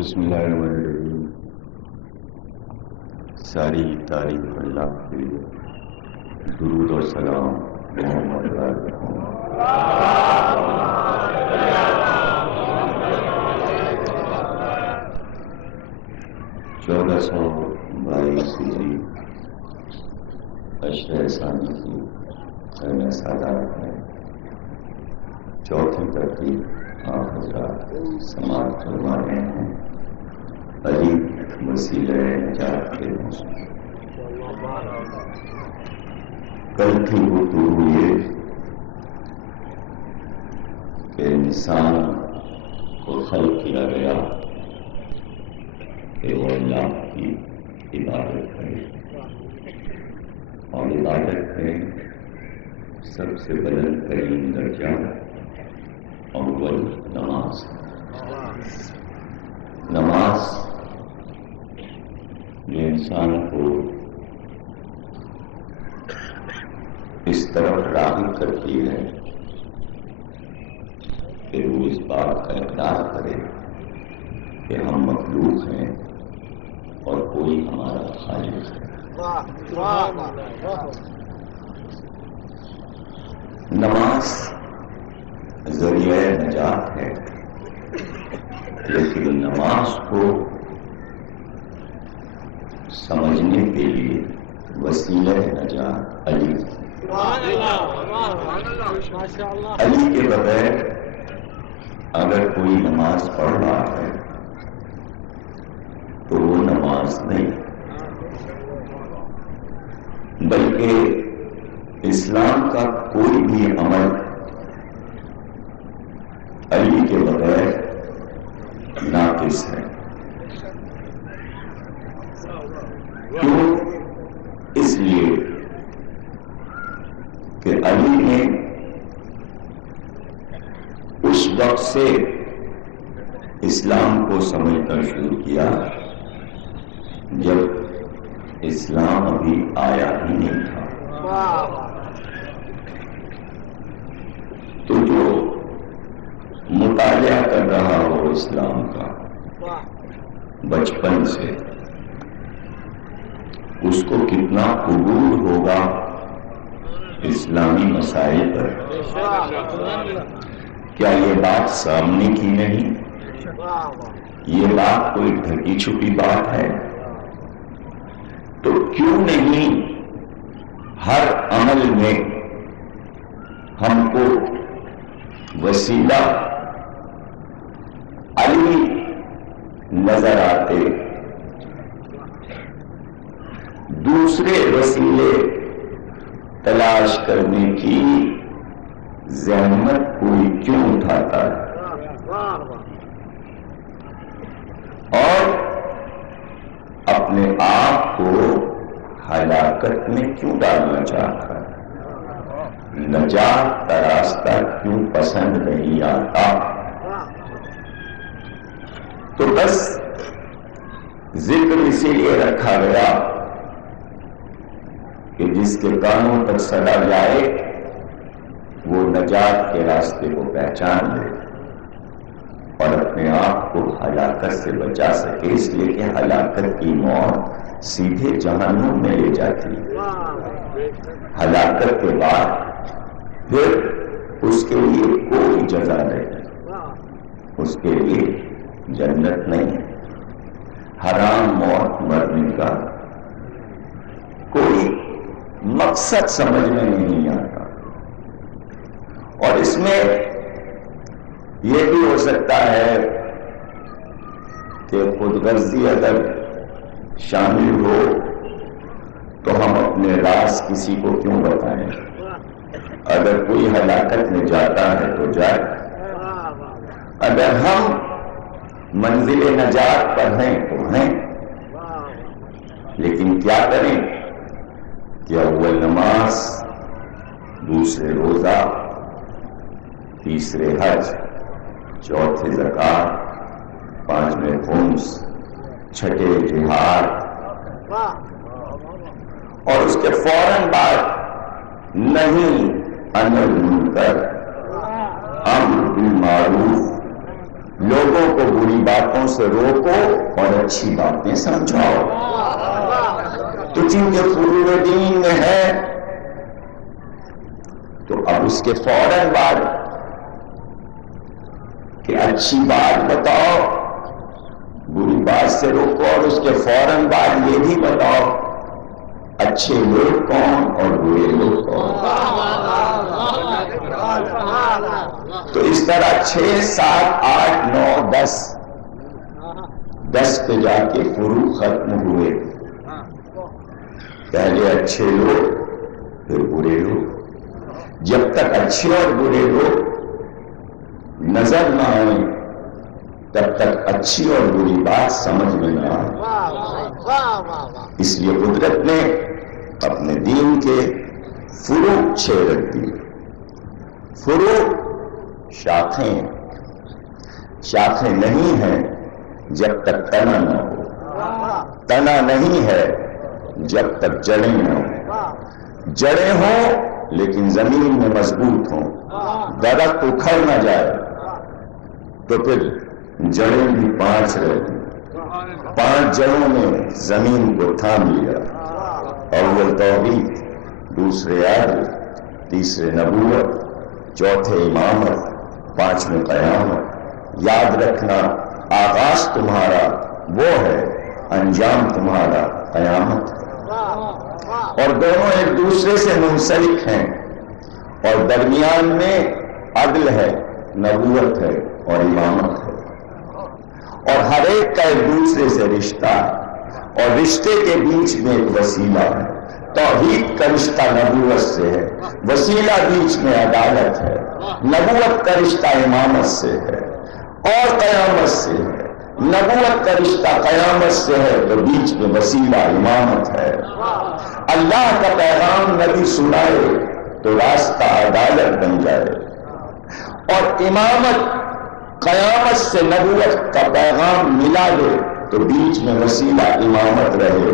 بسم اللہ الرحمن الرحیم. ساری تعریف اللہ کی، درود اور سلام محمد علیہ. 1422 اشرح ثانی کی میں سادات میں چوتھی ترتیب آپ حضرات سماعت فرما رہے ہیں. علی وسیلہ نجات کے موسم. کل کی گفتگو یہ کہ انسان کو خلق کیا گیا کہ وہ اللہ کی عبادت کرے، اور عبادت میں سب سے بلند ترین درجہ اول نماز. نماز جو انسان کو اس طرف راغب کرتی ہے کہ وہ اس بات کا اقرار کرے کہ ہم مخلوق ہیں اور کوئی ہمارا خالق ہے. نماز ذریعہ نجات ہے، لیکن نماز کو سمجھنے کے لیے وسیلہ نجات علی. علی کے بغیر اگر کوئی نماز پڑھ رہا ہے تو وہ نماز نہیں، بلکہ اسلام کا کوئی بھی عمل علی کے بغیر ناقص ہے. کیوں؟ اس لیے کہ علی نے اس وقت سے اسلام کو سمجھنا شروع کیا جب اسلام ابھی آیا ہی نہیں تھا. تو جو مطالعہ کر رہا ہو اسلام کا بچپن سے، اس کو کتنا عبور ہوگا اسلامی مسائل پر. کیا یہ بات سامنے کی نہیں؟ یہ بات کوئی ڈھکی چھپی بات ہے؟ تو کیوں نہیں ہر عمل میں ہم کو وسیلہ علی نظر آتے، دوسرے وسیلے تلاش کرنے کی زحمت کوئی کیوں اٹھاتا ہے، اور اپنے آپ کو ہلاکت میں کیوں ڈالنا چاہتا ہے، نجات کا راستہ کیوں پسند نہیں آتا؟ تو بس ذکر اسی لیے رکھا گیا کہ جس کے کانوں تک صدا جائے وہ نجات کے راستے کو پہچان لے اور اپنے آپ کو ہلاکت سے بچا سکے. اس لیے کہ ہلاکت کی موت سیدھے جہنم میں لے جاتی ہے. ہلاکت کے بعد پھر اس کے لیے کوئی جزا نہیں، اس کے لیے جنت نہیں. حرام موت مرنے کا کوئی مقصد سمجھ میں نہیں آتا. اور اس میں یہ بھی ہو سکتا ہے کہ خود غرضی اگر شامل ہو تو ہم اپنے راز کسی کو کیوں بتائیں. اگر کوئی ہلاکت میں جاتا ہے تو جائے، اگر ہم منزل نجات پر ہیں تو ہیں. لیکن کیا کریں کہ اول نماز، دوسرے روزہ، تیسرے حج، چوتھے زکوٰۃ، پانچویں خمس، چھٹے جہاد، اور اس کے فوراً بعد نہیں انل منکر، امر بالمعروف لوگوں کو بری باتوں سے روکو اور اچھی باتیں سمجھاؤ. تو چونکہ فروع دین میں ہے تو اب اس کے فوراً بعد کہ اچھی بات بتاؤ، بری بات سے روکو، اور اس کے فوراً بعد یہ بھی بتاؤ اچھے لوگ کون اور برے لوگ کون. تو اس طرح 6 7 8 9 10 پہ جا کے فروع ختم ہوئے. پہلے اچھے لوگ پھر برے لوگ. جب تک اچھے اور برے لوگ نظر نہ آئیں تب تک اچھی اور بری بات سمجھ میں نہ آئے. اس لیے قدرت نے اپنے دین کے فروع 6 رکھ دی. فروع شاخیں نہیں ہیں جب تک تنا نہ ہو، تنا نہیں ہے جب تک جڑیں نہ ہو. جڑیں ہوں لیکن زمین میں مضبوط ہوں. درخت اکھڑ نہ جائے تو پھر جڑیں بھی 5 رہتی. 5 جڑوں نے زمین کو تھام لیا. اول توحید، دوسرے عدل، تیسرے نبوت، چوتھے امامت، 5ویں قیامت. یاد رکھنا آغاز تمہارا وہ ہے، انجام تمہارا قیامت. اور دونوں ایک دوسرے سے منسلک ہیں اور درمیان میں عدل ہے، نبوت ہے اور امامت ہے. اور ہر ایک کا ایک دوسرے سے رشتہ ہے اور رشتے کے بیچ میں ایک وسیلہ ہے. توحید کا رشتہ نبوت سے ہے، وسیلہ بیچ میں عدالت ہے. نبوت کا رشتہ امامت سے ہے اور قیامت سے ہے. نبوت کا رشتہ قیامت سے ہے تو بیچ میں وسیلہ امامت ہے. اللہ کا پیغام نبی سنائے تو راستہ عدالت بن جائے، اور امامت قیامت سے نبوت کا پیغام ملا دے تو بیچ میں وسیلہ امامت رہے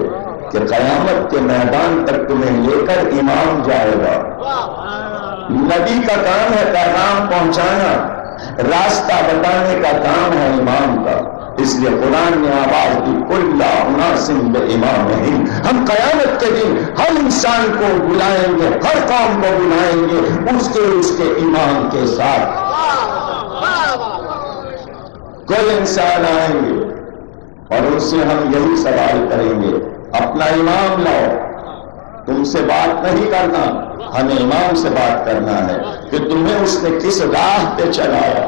کہ قیامت کے میدان تک تمہیں لے کر امام جائے گا. نبی کا کام ہے پیغام پہنچانا، راستہ بتانے کا کام ہے امام کا. اس لیے قرآن نے آواز دی کل اناس بامامہم. ہم قیامت کے دن ہر انسان کو بلائیں گے، ہر قوم کو بلائیں گے اس کے امام کے ساتھ. کوئی انسان آئیں گے اور ان سے ہم یہی سوال کریں گے اپنا امام لاؤ. تم سے بات نہیں کرنا، ہمیں امام سے بات کرنا ہے کہ تمہیں اس نے کس راہ پہ چلایا.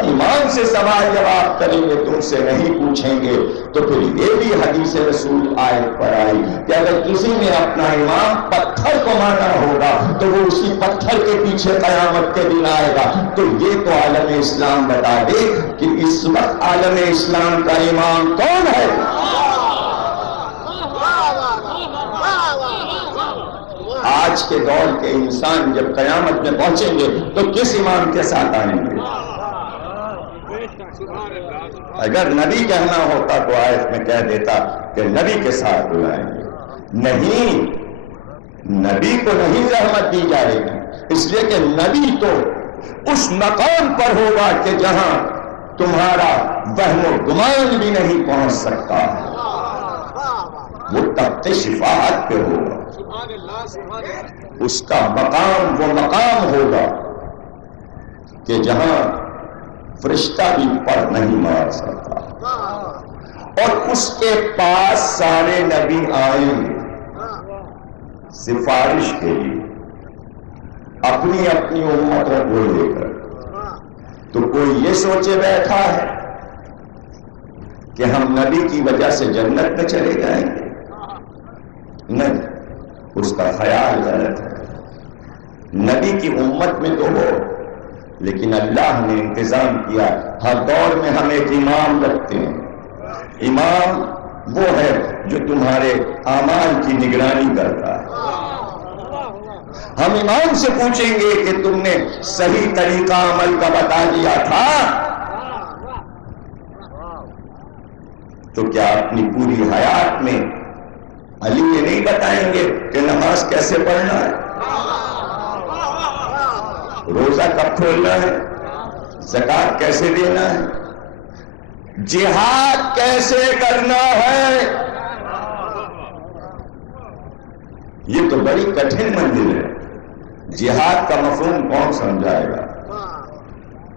ایمان سے سوال جواب کریں گے، تم سے نہیں پوچھیں گے. تو پھر یہ بھی حدیث رسول آیت پر آئی کہ اگر کسی نے اپنا امام پتھر کو مانا ہوگا تو وہ اسی پتھر کے پیچھے قیامت کے دن آئے گا. تو یہ تو عالم اسلام بتا دے کہ اس وقت عالم اسلام کا امام کون ہے. آج کے دور کے انسان جب قیامت میں پہنچیں گے تو کس امام کے ساتھ آئیں گے؟ اگر نبی کہنا ہوتا تو آیت میں کہہ دیتا کہ نبی کے ساتھ بلائیں گے. نہیں، نبی کو نہیں رحمت دی جائے گی، اس لیے کہ نبی تو اس مقام پر ہوگا کہ جہاں تمہارا وہم و گمان بھی نہیں پہنچ سکتا. وہ تخت شفاعت پہ ہوگا، اس کا مقام وہ مقام ہوگا کہ جہاں فرشتہ بھی پر نہیں مار سکتا. اور اس کے پاس سارے نبی آئیں گے سفارش کے لیے اپنی اپنی امتوں کو لے کر. تو کوئی یہ سوچے بیٹھا ہے کہ ہم نبی کی وجہ سے جنت میں چلے جائیں گے؟ نہیں، اس کا خیال غلط ہے. نبی کی امت میں تو ہو، لیکن اللہ نے انتظام کیا ہر دور میں ہم ایک امام رکھتے ہیں. امام وہ ہے جو تمہارے اعمال کی نگرانی کرتا ہے. ہم امام سے پوچھیں گے کہ تم نے صحیح طریقہ عمل کا بتا دیا تھا تو کیا اپنی پوری حیات میں علی یہ نہیں بتائیں گے کہ نماز کیسے پڑھنا ہے، روزہ کب کھولنا ہے، زکات کیسے دینا ہے, جہاد کیسے کرنا ہے, یہ تو بڑی کٹھن منزل ہے. جہاد کا مفہوم کون سمجھائے گا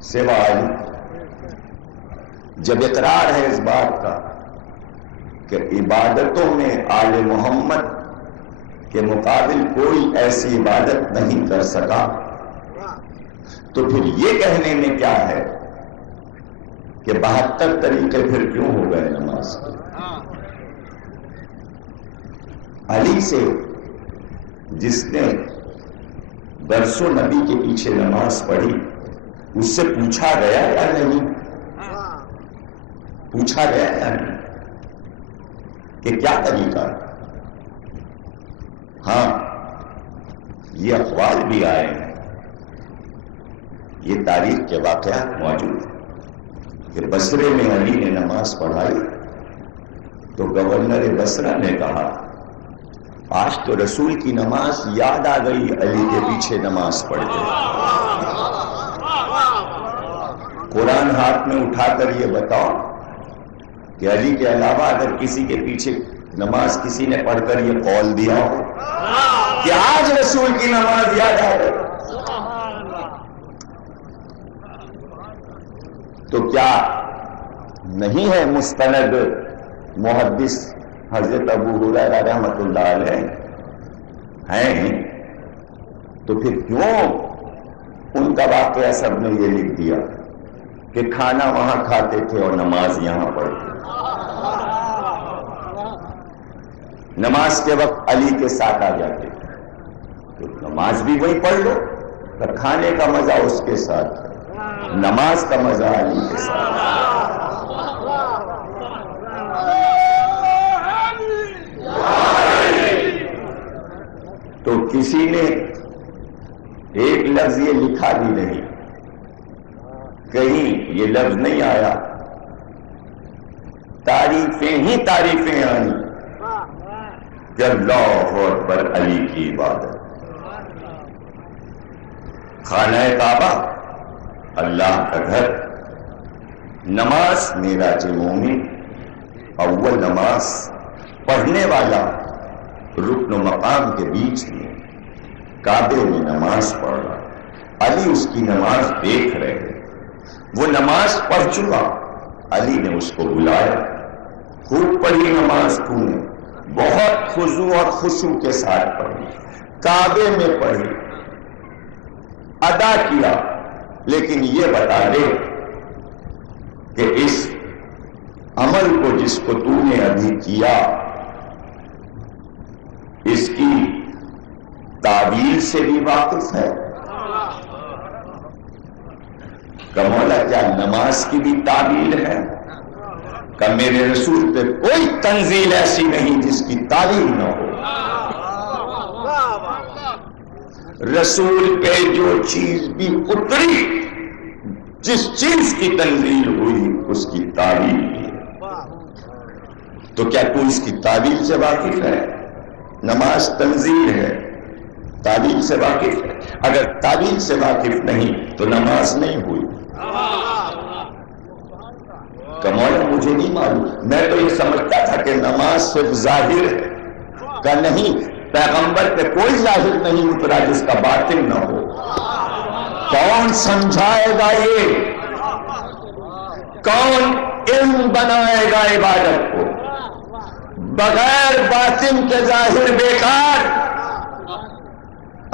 سوائے جب اقرار ہے اس بات کا کہ عبادتوں میں آل محمد کے مقابل کوئی ایسی عبادت نہیں کر سکا, تو پھر یہ کہنے میں کیا ہے کہ 72 طریقے پھر کیوں ہو گئے نماز کے. علی سے جس نے برسوں نبی کے پیچھے نماز پڑھی, اس سے پوچھا گیا یا نہیں, پوچھا گیا یا نہیں کہ کیا طریقہ. ہاں یہ اقوال بھی آئے ہیں, یہ تاریخ کے واقعات موجود ہیں کہ بصرے میں علی نے نماز پڑھائی تو گورنر بصرہ نے کہا آج تو رسول کی نماز یاد آ گئی, علی کے پیچھے نماز پڑھ گئی. قرآن ہاتھ میں اٹھا کر یہ بتاؤ کہ علی کے علاوہ اگر کسی کے پیچھے نماز کسی نے پڑھ کر یہ قول دیا ہو کہ آج رسول کی نماز یاد آ گئی, تو کیا نہیں ہے مستند محدث حضرت ابو ہریرہ رحمۃ اللہ علیہ ہیں؟ تو پھر کیوں ان کا واقعہ سب نے یہ لکھ دیا کہ کھانا وہاں کھاتے تھے اور نماز یہاں پڑھتے, نماز کے وقت علی کے ساتھ آ جاتے تھے, تو نماز بھی وہی پڑھ لو, پر کھانے کا مزہ اس کے ساتھ ہے, نماز کا مزہ علی کے ساتھ ہے. تو کسی نے ایک لفظ یہ لکھا بھی نہیں, کہیں یہ لفظ نہیں آیا, تعریفیں ہی تعریفیں آئی کہ اللہ اکبر علی کی عبادت. خانہ کعبہ اللہ کا گھر, نماز معراج مومن, اول نماز پڑھنے والا رکن و مقام کے بیچ میں کعبے میں نماز پڑھ رہا, علی اس کی نماز دیکھ رہے ہیں, وہ نماز پڑھ چکا, علی نے اس کو بلایا, خوب پڑھی نماز تو نے, بہت خضوع اور خشوع کے ساتھ پڑھی, کعبے میں پڑھی, ادا کیا, لیکن یہ بتا دے کہ اس عمل کو جس کو تو نے ابھی کیا اس کی تعبیر سے بھی واقف ہے؟ کہ مولا کیا نماز کی بھی تعبیر ہے؟ کہ میرے رسول پہ کوئی تنزیل ایسی نہیں جس کی تعبیر نہ ہو, رسول پہ جو چیز بھی اتری, جس چیز کی تنزیل ہوئی اس کی تعبیر بھی ہے. تو کیا تو اس کی تعبیر سے واقف ہے؟ نماز تنزیل ہے, تعبیر سے واقف ہے, اگر تعبیر سے واقف نہیں تو نماز نہیں ہوئی. کہ مولا مجھے نہیں معلوم, میں تو یہ سمجھتا تھا کہ نماز صرف ظاہر ہے. کہ نہیں, پیغمبر پہ کوئی ظاہر نہیں اترا جس کا باطن نہ ہو. کون سمجھائے گا یہ؟ کون علم بنائے گا عبادت کو؟ بغیر باطن کے ظاہر بیکار.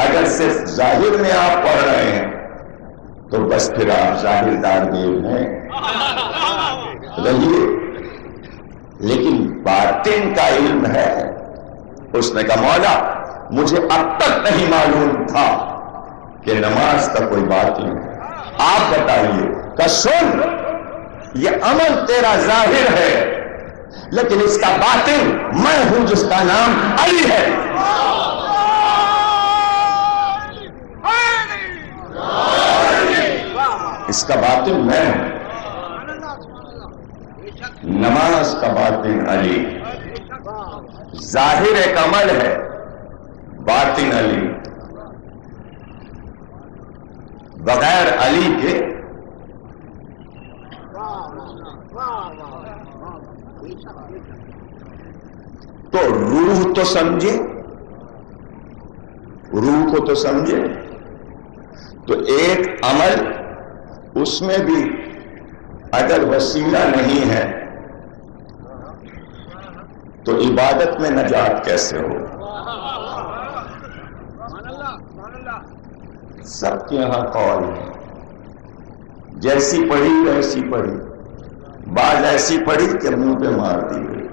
اگر صرف ظاہر میں آپ پڑھ رہے ہیں تو بس پھر آپ ظاہر دار دیو ہیں رہیے, لیکن باطن کا علم ہے. اس نے کہا مولا مجھے اب تک نہیں معلوم تھا کہ نماز کا کوئی باطن ہے, آپ بتائیے. کہ سن, یہ عمل تیرا ظاہر ہے لیکن اس کا باطن میں ہوں جس کا نام علی ہے. اس کا باطن میں ہوں, نماز کا باطن علی. ظاہر ایک عمل ہے, باطن علی. بغیر علی کے تو روح تو سمجھے، روح کو تو سمجھے. تو ایک عمل اس میں بھی اگر وسیلہ نہیں ہے تو عبادت میں نجات کیسے ہو؟ سب کے یہاں قول ہے، جیسی پڑھی ویسی پڑھی، بعض ایسی پڑھی کہ منہ پہ مار دی گئی.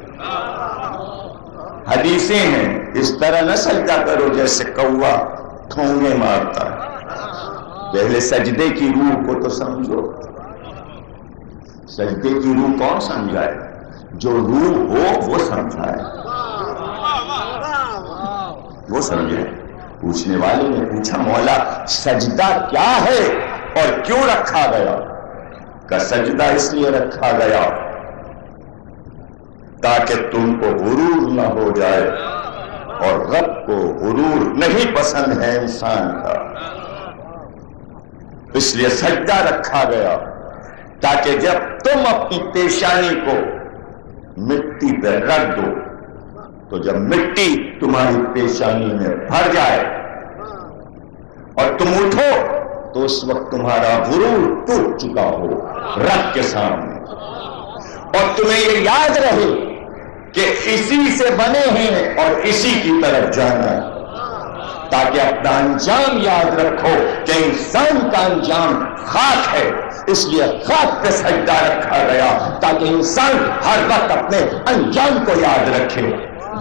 حدیثیں ہیں اس طرح نہ سجدہ کرو جیسے کوا ٹھونگے مارتا ہے. پہلے سجدے کی روح کو تو سمجھو. سجدے کی روح کون سمجھائے؟ جو روح ہو وہ سمجھائے، وہ سمجھے. پوچھنے والے نے پوچھا مولا سجدہ کیا ہے اور کیوں رکھا گیا؟ کہ سجدہ اس لیے رکھا گیا تاکہ تم کو غرور نہ ہو جائے، اور رب کو غرور نہیں پسند ہے انسان کا. اس لیے سجدہ رکھا گیا تاکہ جب تم اپنی پیشانی کو مٹی پہ رکھ دو تو جب مٹی تمہاری پیشانی میں بھر جائے اور تم اٹھو تو اس وقت تمہارا غرور ٹوٹ چکا ہو رب کے سامنے، اور تمہیں یہ یاد رہے کہ اسی سے بنے ہیں اور اسی کی طرف جانا ہے. تاکہ اپنا انجام یاد رکھو کہ انسان کا انجام خاک ہے، اس لیے خاک پہ سجدہ رکھا گیا تاکہ انسان ہر وقت اپنے انجام کو یاد رکھے.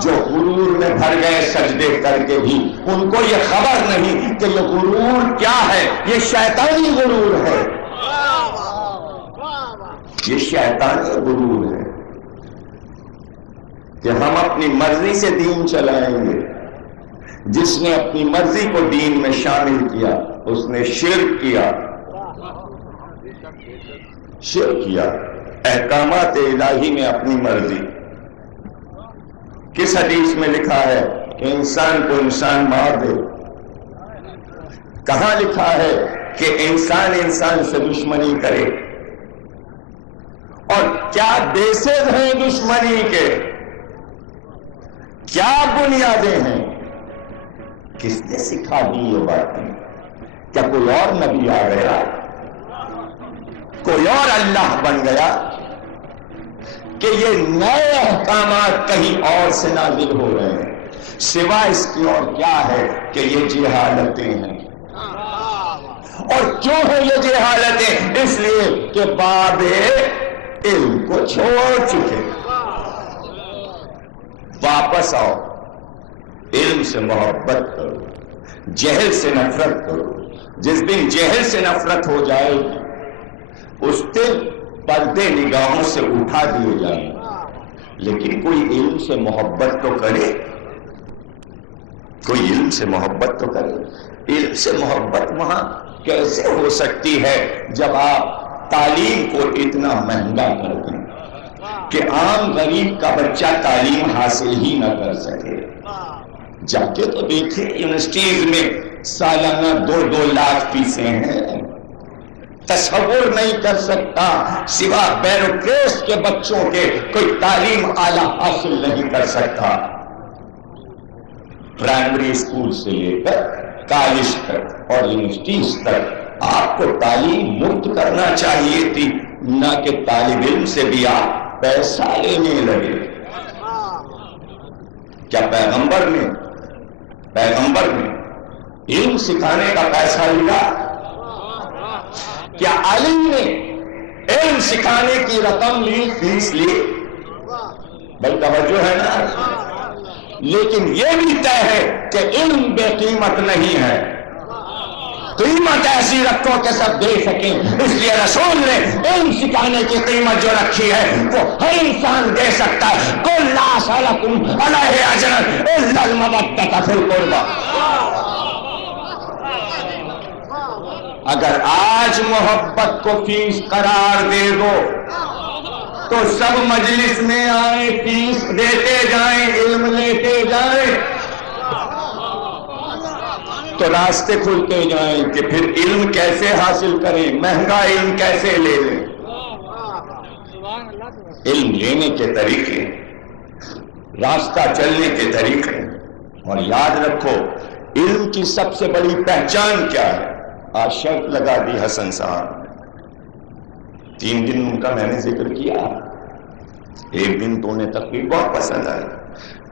جو غرور میں بھر گئے سجدے کر کے بھی ان کو یہ خبر نہیں کہ یہ غرور کیا ہے، یہ شیطانی غرور ہے، یہ شیطانی غرور ہے کہ ہم اپنی مرضی سے دین چلائیں گے. جس نے اپنی مرضی کو دین میں شامل کیا اس نے شرک کیا. شرک کیا. احکامات الہی میں اپنی مرضی. کس حدیث میں لکھا ہے کہ انسان کو انسان مار دے؟ کہاں لکھا ہے کہ انسان انسان سے دشمنی کرے؟ اور کیا بیسز ہیں دشمنی کے؟ کیا بنیادیں ہیں؟ کس نے سکھا دی یہ باتیں؟ کیا کوئی اور نبی آ گیا؟ کوئی اور اللہ بن گیا کہ یہ نئے احکامات کہیں اور سے نازل ہو رہے ہیں؟ سوا اس کی اور کیا ہے کہ یہ جہالتیں ہیں. اور کیوں ہیں یہ جہالتیں؟ اس لیے کہ باب علم کو چھوڑ چکے. واپس آؤ، علم سے محبت کرو، جہل سے نفرت کرو. جس دن جہل سے نفرت ہو جائے اس دن پردے نگاہوں سے اٹھا دیے جائیں. لیکن کوئی علم سے محبت تو کرے، کوئی علم سے محبت تو کرے. علم سے محبت وہاں کیسے ہو سکتی ہے جب آپ تعلیم کو اتنا مہنگا کر دیں کہ عام غریب کا بچہ تعلیم حاصل ہی نہ کر سکے؟ جا کے تو دیکھیں یونیورسٹیز میں سالانہ 2-2 لاکھ فیسیں ہیں. تصور نہیں کر سکتا سوا بیروکریٹ کے بچوں کے کوئی تعلیم اعلیٰ حاصل نہیں کر سکتا. پرائمری اسکول سے لے کر کالج تک اور یونیورسٹیز تک آپ کو تعلیم مفت کرنا چاہیے تھی، نہ کہ طالب علم سے بھی آپ پیسہ لینے لگے. کیا پیغمبر نے علم سکھانے کا پیسہ لیا؟ کیا عالم نے علم سکھانے کی رقم لی، فیس لی؟ بھائی توجہ ہے نا. لیکن یہ بھی طے ہے کہ علم بے قیمت نہیں ہے. قیمت ایسی رکھو کہ سب دے سکیں. اس لیے رسول نے علم سکھانے کی قیمت جو رکھی ہے وہ ہر انسان دے سکتا ہے. قل لا اسألکم علیہ اجرا الا المودۃ فی القربی. اگر آج محبت کو فیس قرار دے دو تو سب مجلس میں آئیں، فیس دیتے جائیں، علم لیتے جائیں تو راستے کھلتے جائیں کہ پھر علم کیسے حاصل کریں، مہنگا علم کیسے لے لیں. علم لینے کے طریقے، راستہ چلنے کے طریقے. اور یاد رکھو علم کی سب سے بڑی پہچان کیا ہے؟ آج شرط لگا دی حسن صاحب، 3 دن ان کا میں نے ذکر کیا. ایک دن تو انہیں تقریر بہت پسند آئی،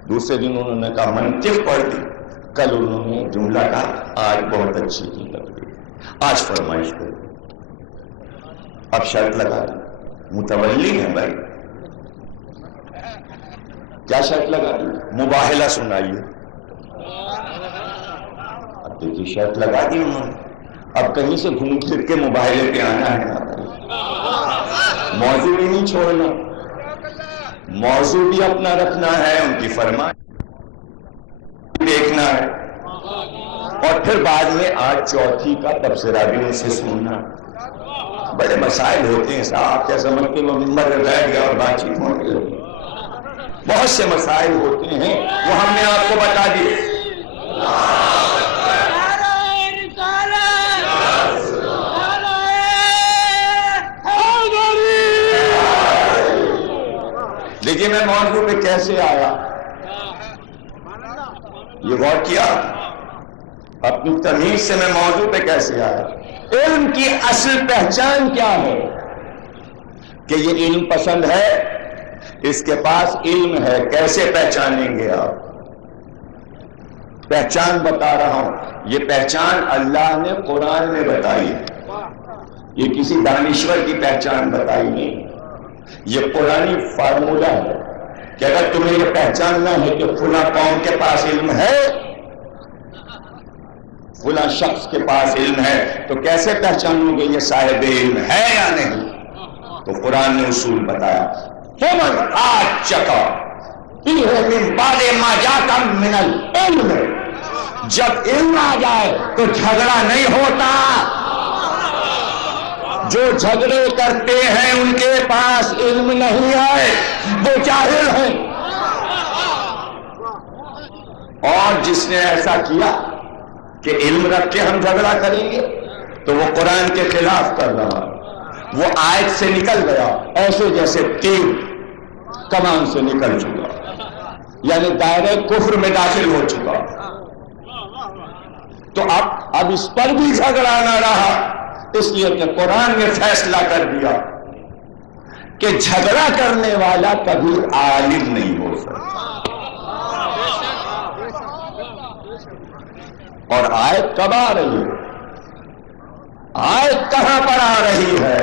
دوسرے دن انہوں نے کہا منطق پڑھ دی، کل انہوں نے جملہ کہا آج بہت اچھی تھی تقریر، آج فرمائش کر دی. اب شرط لگا دی، متولی ہے بھائی، کیا شرط لگا دی؟ مباہلہ سنائیے. اب دیکھیے شرط لگا دی انہوں نے، اب کہیں سے گھوم پھر کے مباہلے پہ آنا ہے، موضوع بھی نہیں چھوڑنا، موضوع بھی اپنا رکھنا ہے، ان کی فرمائش دیکھنا ہے، اور پھر بعد میں آج چوتھی کا تبصرہ بھی ان سے سننا. بڑے مسائل ہوتے ہیں صاحب، کیا سمجھتے وہ ممبر پہ بیٹھ گیا اور بات چیت ہونے لگی. بہت سے مسائل ہوتے ہیں وہ ہم نے آپ کو بتا دیے. دیکھیے میں موضوع پہ کیسے آیا، یہ غور کیا اپنی تمیز سے میں موضوع پہ کیسے آیا. علم کی اصل پہچان کیا ہے کہ یہ علم پسند ہے، اس کے پاس علم ہے. کیسے پہچانیں گے آپ؟ پہچان بتا رہا ہوں، یہ پہچان اللہ نے قرآن میں بتائی ہے، یہ کسی دانشور کی پہچان بتائی نہیں. یہ قرآنی فارمولہ ہے کہ اگر تمہیں یہ پہچاننا ہے کہ فلاں قوم کے پاس علم ہے، فلاں شخص کے پاس علم ہے، تو کیسے پہچانو گے یہ صاحب علم ہے یا نہیں؟ تو قرآن نے اصول بتایا. فمن آچک فیہ من بعد ما جاءک من العلم، جب علم آ جائے تو جھگڑا نہیں ہوتا. جو جھگڑے کرتے ہیں ان کے پاس علم نہیں ہے، وہ جاہل ہیں. اور جس نے ایسا کیا کہ علم رکھ کے ہم جھگڑا کریں گے تو وہ قرآن کے خلاف کر رہا، وہ آیت سے نکل گیا ایسے جیسے تیر کمان سے نکل چکا، یعنی دائرہ کفر میں داخل ہو چکا. تو اب اس پر بھی جھگڑا نہ رہا، اس لیے کہ قرآن نے فیصلہ کر دیا کہ جھگڑا کرنے والا کبھی عالم نہیں ہو سکتا. اور آیت کب آ رہی ہے؟ آیت کہاں پر آ رہی ہے؟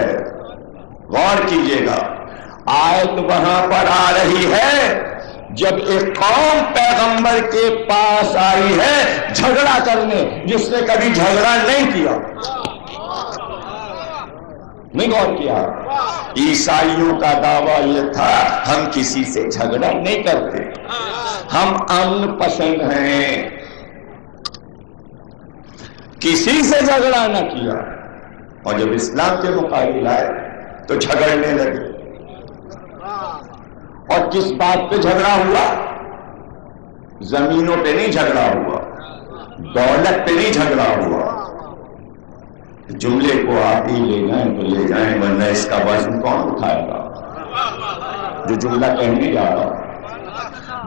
غور کیجئے گا. آیت وہاں پر آ رہی ہے جب ایک قوم پیغمبر کے پاس آئی ہے جھگڑا کرنے، جس نے کبھی جھگڑا نہیں کیا. نہیں غور کیا؟ عیسائیوں کا دعویٰ یہ تھا ہم کسی سے جھگڑا نہیں کرتے، ہم امن پسند ہیں، کسی سے جھگڑا نہ کیا. اور جب اسلام کے مقابل آئے تو جھگڑنے لگے. اور کس بات پہ جھگڑا ہوا؟ زمینوں پہ نہیں جھگڑا ہوا، دولت پہ نہیں جھگڑا ہوا. جملے کو آپ ہی لے جائیں تو لے جائیں، ورنہ اس کا وزن کون اٹھائے گا جو جملہ کہنے جا رہا.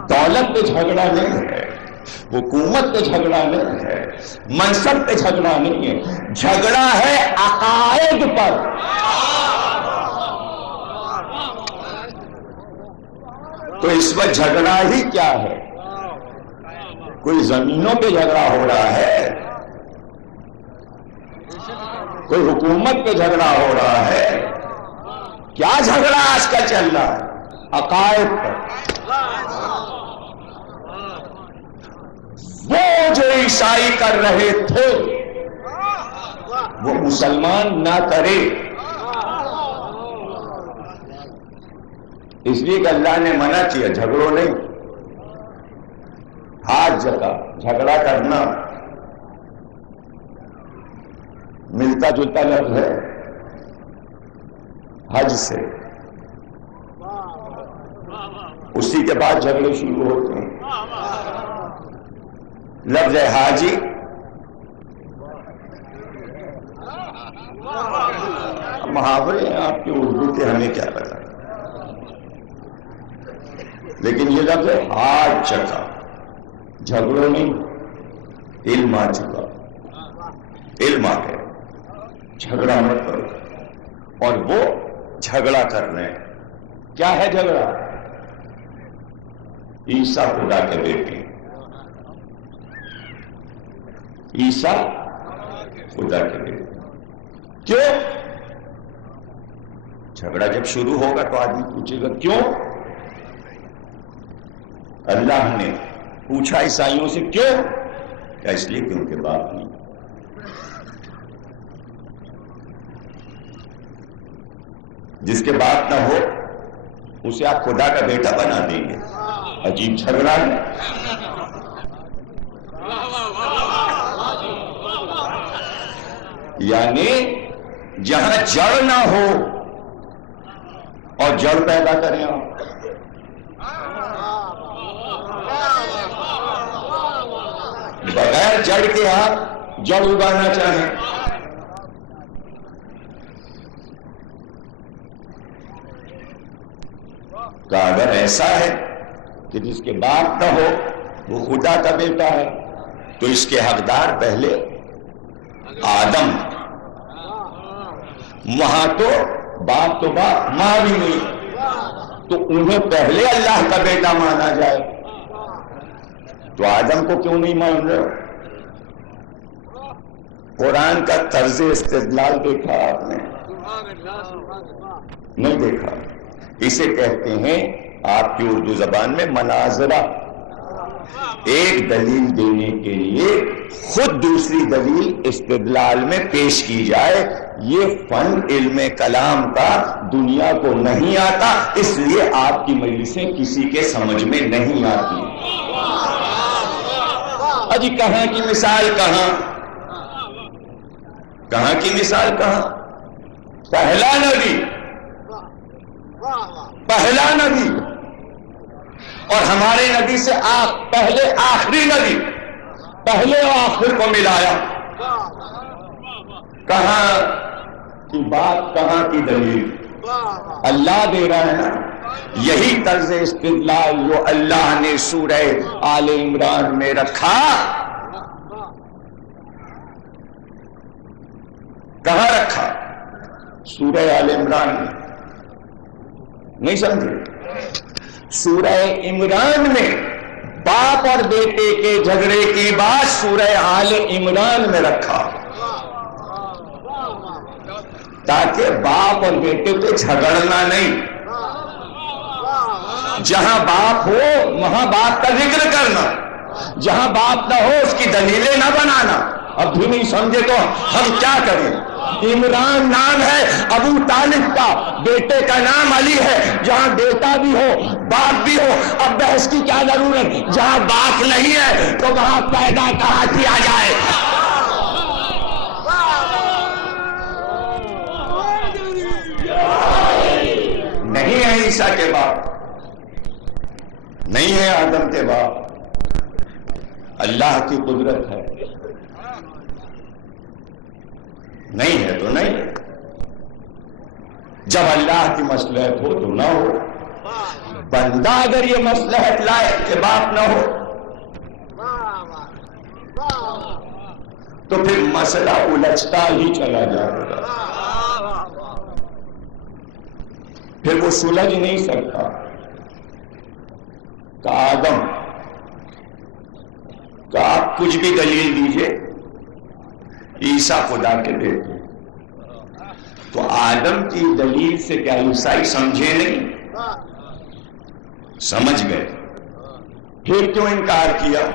دولت پہ جھگڑا نہیں ہے، حکومت پہ جھگڑا نہیں ہے، منصب پہ جھگڑا نہیں ہے، جھگڑا ہے عقائد پر. تو اس وقت جھگڑا ہی کیا ہے؟ کوئی زمینوں پہ جھگڑا ہو رہا ہے، کوئی حکومت پہ جھگڑا ہو رہا ہے. کیا جھگڑا آج کا چل رہا ہے؟ عقائد پر. وہ جو عیسائی کر رہے تھے وہ مسلمان نہ کرے، اس لیے کہ اللہ نے منع کیا جھگڑو نہیں. ہاتھ جگہ جھگڑا کرنا ملتا جلتا لفظ ہے حج سے، اسی کے بعد جھگڑے شروع ہوتے ہیں. لفظ حاجی محاورے ہیں آپ کے اردو کے، ہمیں کیا پتا. لیکن یہ لفظ ہاتھ چکا، جھگڑوں نہیں، علم آ چکا، علم آ گیا، جھگڑا مت کرو۔ اور وہ جھگڑا کر رہے ہیں، کیا ہے جھگڑا؟ عیسیٰ خدا کے بیٹے، عیسیٰ خدا کے بیٹے۔ کیوں؟ جھگڑا جب شروع ہوگا تو آدمی پوچھے گا کیوں؟ اللہ نے پوچھا عیسائیوں سے کیوں؟ کیا اس لیے کہ ان کے باپ نہیں؟ جس کے باپ نہ ہو اسے آپ خدا کا بیٹا بنا دیں گے، عجیب جھگڑا ہے۔ یعنی جہاں جڑ نہ ہو اور جڑ پیدا کریں آپ، بغیر جڑ کے آپ جڑ اگانا چاہیں، تو اگر ایسا ہے کہ جس کے باپ نہ ہو وہ خدا کا بیٹا ہے تو اس کے حقدار پہلے آدم، وہاں تو باپ تو باپ، ماں بھی نہیں، تو انہیں پہلے اللہ کا بیٹا مانا جائے، تو آدم کو کیوں نہیں مان رہے؟ قرآن کا طرز استدلال دیکھا آپ نے؟ نہیں دیکھا۔ اسے کہتے ہیں آپ کی اردو زبان میں مناظرہ۔ ایک دلیل دینے کے لیے خود دوسری دلیل استدلال میں پیش کی جائے، یہ فن علم کلام کا دنیا کو نہیں آتا، اس لیے آپ کی مجلسیں کسی کے سمجھ میں نہیں آتی۔ اجی کہاں کی مثال کہاں، کہاں کی مثال کہاں؟ پہلا نبی، پہلا نبی، اور ہمارے نبی سے پہلے آخری نبی، پہلے اور آخر کو ملایا۔ کہاں کی بات، کہاں کی دلیل؟ اللہ دے رہا ہے نا۔ یہی طرز استدلال جو اللہ نے سورہ آل عمران میں رکھا، کہاں رکھا؟ سورہ آل عمران میں، نہیں سمجھے؟ سورہ عمران میں باپ اور بیٹے کے جھگڑے کی بات سورہ آل عمران میں رکھا، تاکہ باپ اور بیٹے کو جھگڑنا نہیں، جہاں باپ ہو وہاں باپ کا ذکر کرنا، جہاں باپ نہ ہو اس کی دلیلیں نہ بنانا۔ اب بھی نہیں سمجھے تو ہم کیا کریں؟ عمران نام ہے ابو طالب کا، بیٹے کا نام علی ہے، جہاں بیٹا بھی ہو باپ بھی ہو، اب بحث کی کیا ضرورت؟ جہاں باپ نہیں ہے تو وہاں پیدا کہاں کیا جائے؟ نہیں ہے عیسیٰ کے باپ، نہیں ہے آدم کے باپ، اللہ کی قدرت ہے، نہیں ہے تو نہیں ہے۔ جب اللہ کی مصلحت ہو تو نہ ہو، بندہ اگر یہ مصلحت لائے کہ باپ نہ ہو تو پھر مسئلہ الجھتا ہی چلا جائے گا، پھر وہ سلجھ نہیں سکتا۔ کہ آدم کہ آپ کچھ بھی دلیل دیجئے، عیسیٰ خدا کے بیٹے، تو آدم کی دلیل سے کیا عیسائی سمجھے نہیں؟ سمجھ گئے، پھر کیوں انکار کیا؟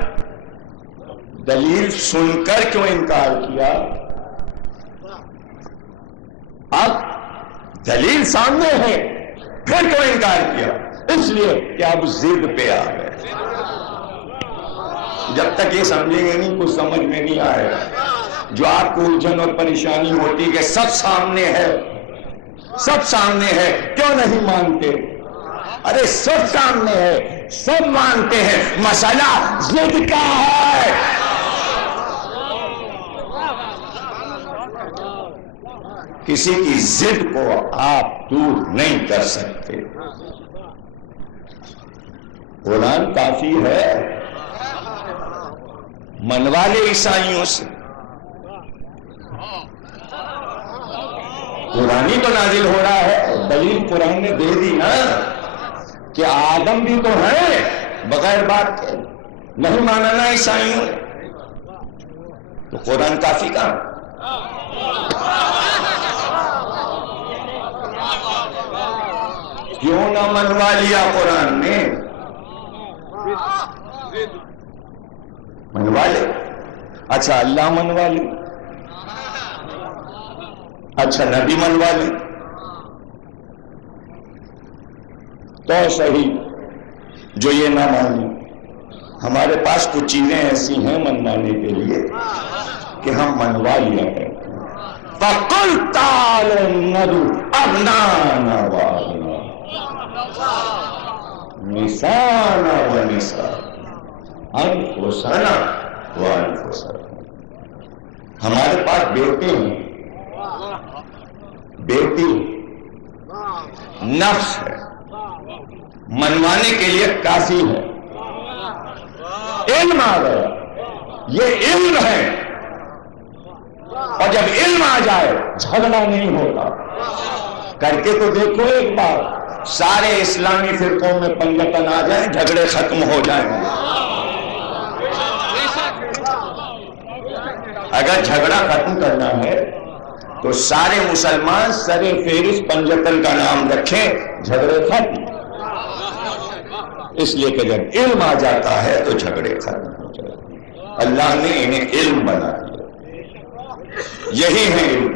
دلیل سن کر کیوں انکار کیا؟ اب دلیل سامنے ہے پھر کیوں انکار کیا؟ اس لیے کہ اب ضد پہ آ گئے۔ جب تک یہ سمجھیں گے نہیں کچھ سمجھ میں نہیں آئے گا۔ جو آپ کو الجھن اور پریشانی ہوتی کہ سب سامنے ہے، سب سامنے ہے، کیوں نہیں مانتے؟ ارے سب سامنے ہے، سب مانتے ہیں، مسئلہ ضد کا ہے۔ کسی کی ضد کو آپ دور نہیں کر سکتے۔ قرآن کافی ہے، منوا لے عیسائیوں سے، قرآن ہی تو نازل ہو رہا ہے، دلیل قرآن نے دے دی نا کہ آدم بھی تو ہے بغیر بات کے، نہیں مانا نا عیسائیوں نے، تو قرآن کافی کا کیوں نہ منوا لیا قرآن نے؟ منوا لے، اچھا اللہ منوا لے، اچھا نبی منوا لے تو صحیح، جو یہ نہ مانے، ہمارے پاس کچھ چیزیں ایسی ہیں منوانے کے لیے کہ ہم منوا لیا کریں۔ فَقُلْ تَعَالَوْا نَدْعُ أَبْنَاءَنَا وَأَبْنَاءَكُمْ نِسَاءَنَا وَنِسَاءَكُمْ أَنفُسَنَا وَأَنفُسَكُمْ۔ ہمارے پاس بیٹے ہیں، بیٹی نفس ہے، منوانے کے لیے کافی ہے، علم آ گیا، یہ علم ہے، اور جب علم آ جائے جھگڑا نہیں ہوتا۔ کر کے تو دیکھو ایک بار، سارے اسلامی فرقوں میں پنجتن آ جائیں، جھگڑے ختم ہو جائیں گے۔ اگر جھگڑا ختم کرنا ہے تو سارے مسلمان سر فہرست پنجتن کا نام رکھیں، جھگڑے ختم۔ اس لیے کہ جب علم آ جاتا ہے تو جھگڑے ختم ہو جاتے ہیں۔ اللہ نے انہیں علم بنا دیا، یہی ہے علم،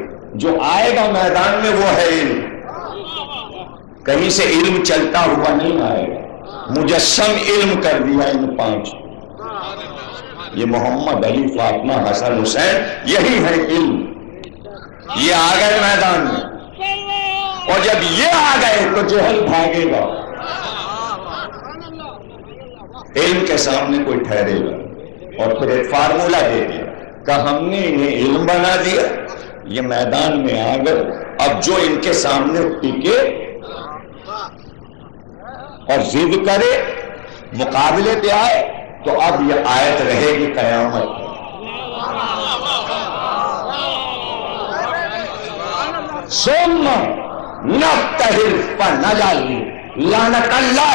جو آئے گا میدان میں وہ ہے علم، کہیں سے علم چلتا ہوا نہیں آئے گا، مجسم علم کر دیا ان پانچ، یہ محمد علی فاطمہ حسن حسین، یہی ہے علم، یہ آ گئے میدان میں، اور جب یہ آ گئے تو جہل بھاگے گا، علم کے سامنے کوئی ٹھہرے گا، اور پھر ایک فارمولہ دے دیا کہ ہم نے انہیں علم بنا دیا، یہ میدان میں آ گئے، اب جو ان کے سامنے ٹکے اور ضد کرے، مقابلے پہ آئے، تو اب یہ آیت رہے گی قیامت۔ ثم نبتہل فنجعل لعنت اللہ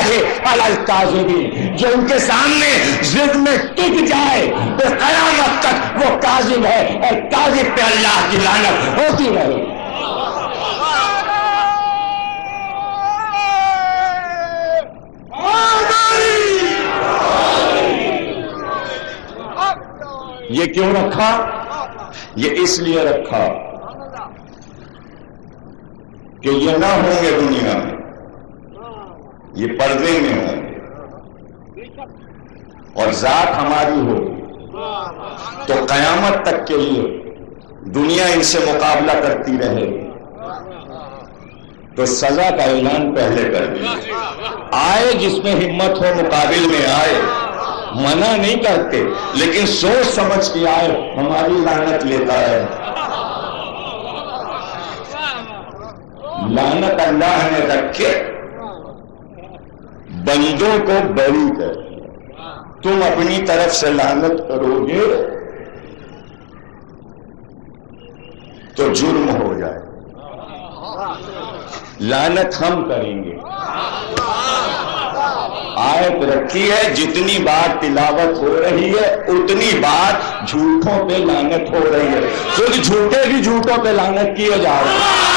علی الکاذبین، جو ان کے سامنے ضد میں ٹک جائے تو قیامت تک وہ کاذب ہے، اور کاذب پہ اللہ کی لعنت ہوتی رہے۔ یہ کیوں رکھا؟ یہ اس لیے رکھا کہ یہ نہ ہوں گے دنیا میں، یہ پردے میں ہوں گے، اور ذات ہماری ہوگی، تو قیامت تک کے لیے دنیا ان سے مقابلہ کرتی رہے گی، تو سزا کا اعلان پہلے کر دیا، آئے جس میں ہمت ہو مقابل میں آئے، منع نہیں کرتے، لیکن سوچ سمجھ کے آئے، ہماری لعنت لیتا ہے۔ لعنت اللہ نے رکھے بندوں کو بری کر، تم اپنی طرف سے لعنت کرو گے تو جرم ہو جائے، لعنت ہم کریں گے۔ آیت رکھی ہے، جتنی بار تلاوت ہو رہی ہے اتنی بار جھوٹوں پہ لعنت ہو رہی ہے، خود جھوٹے بھی جھوٹوں پہ لعنت کیے جا رہے ہیں۔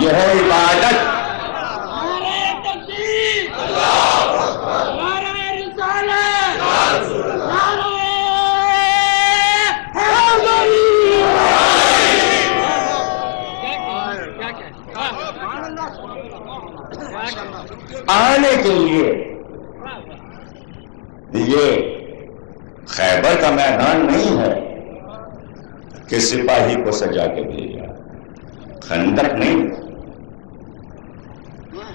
یہ ہے عبادت، آنے کے لیے یہ خیبر کا میدان نہیں ہے کہ سپاہی کو سجا کے بھیجا، خندق نہیں،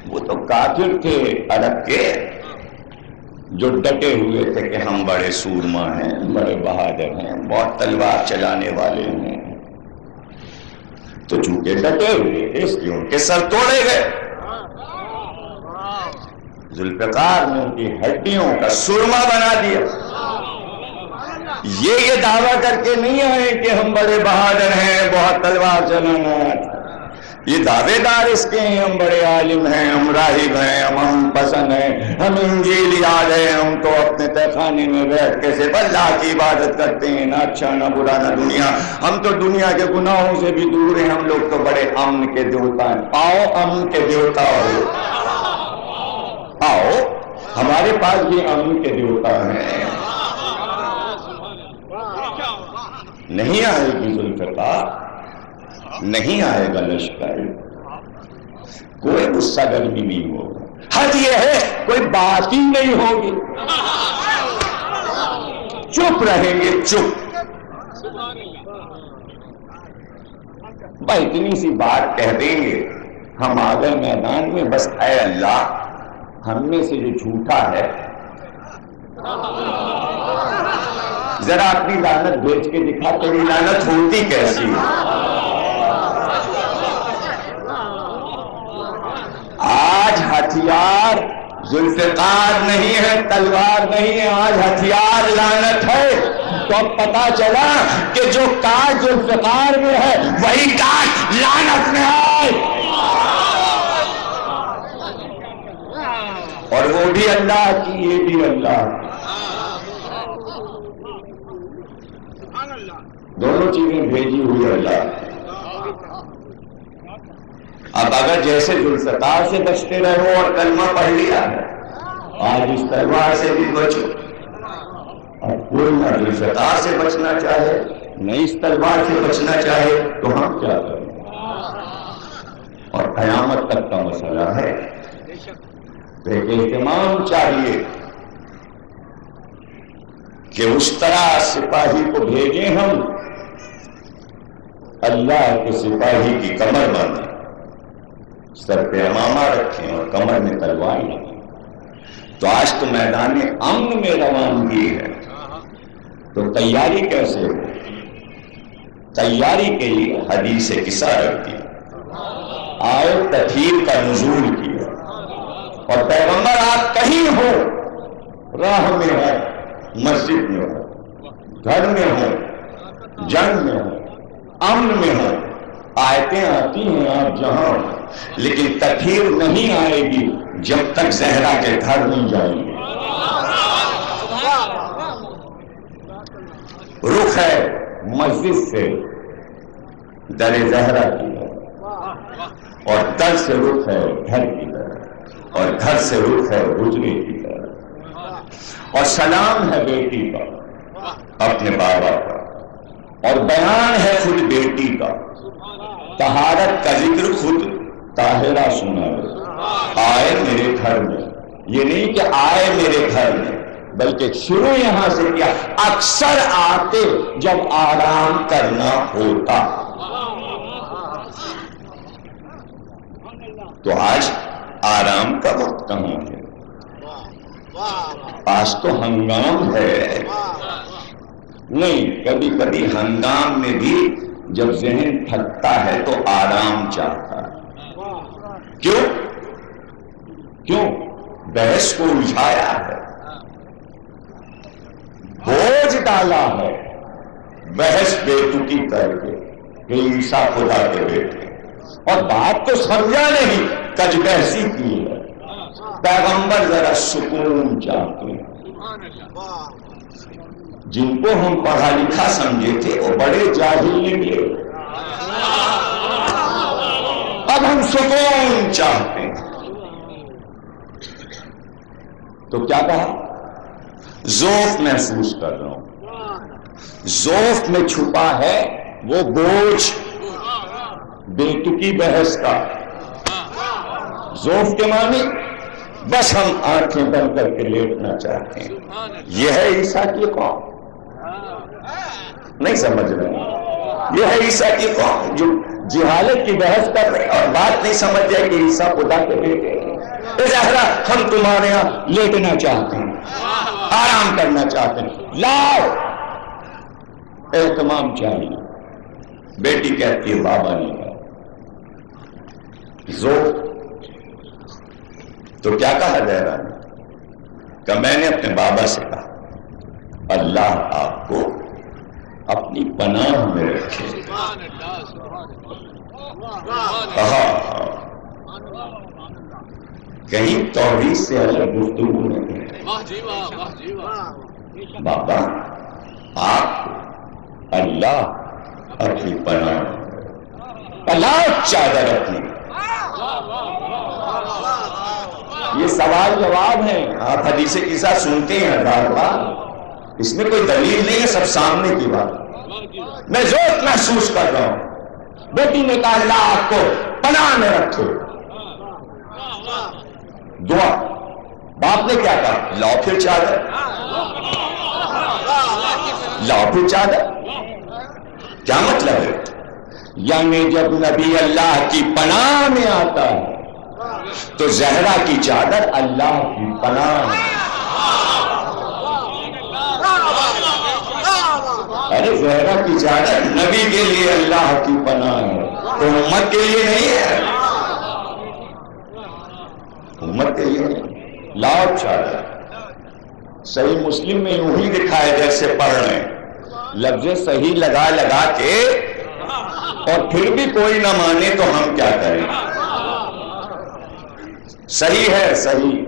وہ تو کافر تھے عرب کے، جو ڈٹے ہوئے تھے کہ ہم بڑے سورما ہیں، بڑے بہادر ہیں، بہت تلوار چلانے والے ہیں، تو چونکہ ڈٹے ہوئے تھے اس لیے ان کے سر توڑے گئے۔ ذوالفقار نے ان کی ہڈیوں کا سرما بنا دیا۔ یہ دعویٰ کر کے نہیں آئے کہ ہم بڑے بہادر ہیں، بہت تلوار چلانا، یہ دعوے دار اس کے ہیں ہم بڑے عالم ہیں، ہم راہب ہیں، ہم پسند ہیں، ہم انجیل یاد ہے، ہم تو اپنے تہخانے میں بیٹھ کے صرف اللہ کی عبادت کرتے ہیں، نہ اچھا نہ برا نہ دنیا، ہم تو دنیا کے گناہوں سے بھی دور ہیں، ہم لوگ تو بڑے امن کے دیوتا ہیں۔ آؤ امن کے دیوتا ہو، آؤ ہمارے پاس بھی امن کے دیوتا ہیں۔ نہیں آئے گی ذوالفقار، نہیں آئے گا لشکر، کوئی غصہ گرمی نہیں ہوگا، حد یہ ہے کوئی بات ہی نہیں ہوگی، چپ رہیں گے، چپ۔ بھائی اتنی سی بات کہہ دیں گے، ہم آ گئے میدان میں، بس اے اللہ ہم میں سے جو جھوٹا ہے ذرا اپنی لعنت بھیج کے دکھا، تیری لعنت ہوتی کیسی ہے؟ آج ہتھیار ذوالفقار نہیں ہے، تلوار نہیں ہے، آج ہتھیار لعنت ہے۔ تو اب پتا چلا کہ جو کاٹ ذوالفقار میں ہے وہی کاٹ لعنت میں ہے، اور وہ بھی اللہ کی، یہ بھی اللہ کی، دونوں چیزیں بھیجی ہوئی اللہ۔ اب اگر جیسے ذوالفقار سے بچتے رہو اور کلمہ پڑھ لیا ہے، آج اس تلوار سے بھی بچو، اور کوئی نہ ذوالفقار سے بچنا چاہے نہ اس تلوار سے بچنا چاہے تو ہم کیا کریں؟ اور قیامت تک کا مسئلہ ہے، ایک اہتمام چاہیے کہ اس طرح سپاہی کو بھیجیں ہم، اللہ کے سپاہی کی کمر باندھیں، سر پہ امامہ رکھیں اور کمر میں تلوار رکھیں۔ تو آج تو میدان امن میں روانگی ہے، تو تیاری کیسے ہو؟ تیاری کے لیے حدیث قصہ رکھتی، آئے تطہیر کا نزول کیا، اور پیغمبر آپ کہیں ہو، راہ میں ہو، مسجد میں ہو، گھر میں ہو، جنگ میں ہو، امن میں ہو، آیتیں آتی ہیں آپ جہاں ہو، لیکن تطہیر نہیں آئے گی جب تک زہرا کے گھر نہیں جائیں گے۔ رخ ہے مسجد سے در زہرا کی طرف، اور در سے رخ ہے گھر کی طرف، اور گھر سے رخ ہے حجرے کی طرف، اور سلام ہے بیٹی کا اپنے بابا کا، اور بیان ہے خود بیٹی کا، طہارت کا ذکر خود طاہرہ سنا آئے میرے گھر میں، یہ نہیں کہ آئے میرے گھر میں، بلکہ شروع یہاں سے کیا، اکثر آتے جب آرام کرنا ہوتا۔ تو آج آرام کا وقت کہاں ہے؟ آج تو ہنگام ہے۔ نہیں، کبھی کبھی ہنگام میں بھی جب ذہن تھکتا ہے تو آرام چاہتا ہے۔ کیوں؟ بحث کو الجھایا ہے، بوجھ ڈالا ہے، بحث بے تکی کر کے کہ عیسیٰ خدا کے بیٹے، اور بات تو سمجھا نہیں، کج بحثی کی ہے۔ پیغمبر ذرا سکون چاہتے ہیں، جن کو ہم پڑھا لکھا سمجھے تھے وہ بڑے جاہل نکلے، اب ہم سکون چاہتے ہیں۔ تو کیا کہا؟ ذوق محسوس کر رہا ہوں، ذوق میں چھپا ہے وہ بوجھ بے تکی بحث کا۔ ذوق کے معنی بس ہم آنکھیں بند کر کے لیٹنا چاہتے ہیں۔ یہ ہے عیسیٰ کی قوم، نہیں سمجھ رہے؟ یہ ہے عیسیٰ کی قوم جو جہالت کی بحث کر رہے اور بات نہیں سمجھ جائے کہ عیسیٰ خدا کے بیٹے ہیں۔ زہرا ہم تمہارے یہاں لیٹنا چاہتے ہیں، آرام کرنا چاہتے ہیں، لاؤ اہتمام چاہیے. بیٹی کہتی ہے بابا نے کہا زور. تو کیا کہا زہرا نے؟ کہ میں نے اپنے بابا سے کہا اللہ آپ کو اپنی پناہ میں رکھے. کہا کہیں توحید سے الگ گفتگو نہیں ہے. بابا آپ کو اللہ اپنی پناہ چادر اپنی. یہ سوال جواب ہے. آپ حدیث قصہ سنتے ہیں ہزار بار، اس میں کوئی دلیل نہیں ہے، سب سامنے کی بات. میں ذوق محسوس کر رہا ہوں. بیٹی نے کہا اللہ آپ کو پناہ میں رکھے. دعا. باپ نے کیا کہا؟ لاؤ پھر چادر. لاؤ پھر چادر. کیا مطلب ہے؟ یعنی جب نبی اللہ کی پناہ میں آتا ہے تو زہرا کی چادر اللہ کی پناہ میں. ارے زہرا کی چادر نبی کے لیے اللہ کی پناہ ہے، تو امت کے لیے نہیں ہے. امت کے لیے نہیں. لاؤ چادر. صحیح مسلم میں یوں ہی دکھائے جیسے پڑھ رہے ہیں، لفظ صحیح لگا لگا کے، اور پھر بھی کوئی نہ مانے تو ہم کیا کریں. صحیح ہے، صحیح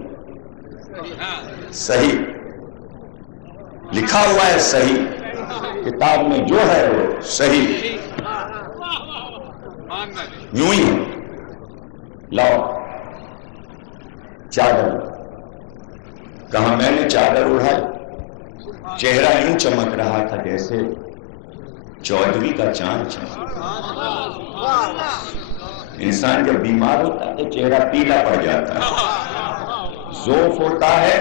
صحیح لکھا ہوا ہے، صحیح کتاب میں جو ہے وہ صحیح یوں ہی. لاؤ چادر. کہاں میں نے چادر اڑائی. چہرہ یوں چمک رہا تھا جیسے چودھویں کا چاند چمک. انسان جب بیمار ہوتا ہے تو چہرہ پیلا پڑ جاتا ہے، ذوف ہوتا ہے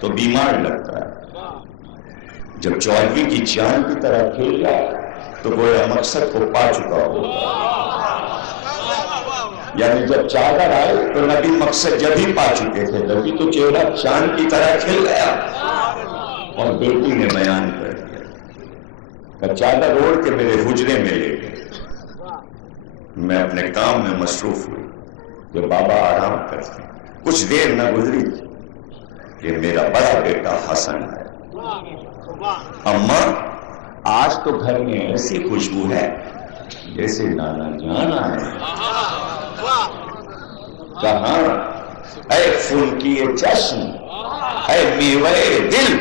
تو بیمار لگتا ہے. جب چودھویں کی چاند کی طرح کھیل جائے تو گویا مقصد کو پا چکا ہوگا. یعنی جب چادر آئے تو نبی مقصد جب ہی پا چکے تھے، تبھی تو چہرہ چاند کی طرح کھل گیا. اور بیٹی نے بیان کر دیا کہ چادر اوڑھ کے میرے حجرے میں لے گئے. میں اپنے کام میں مصروف ہوئی کہ بابا آرام کرتے. کچھ دیر نہ گزری کہ میرا بڑا بیٹا حسن ہے. اماں آج تو گھر میں ایسی خوشبو ہے جیسے نانا جان آئے. کہاں اے فنکی چشم، اے میوہ دل،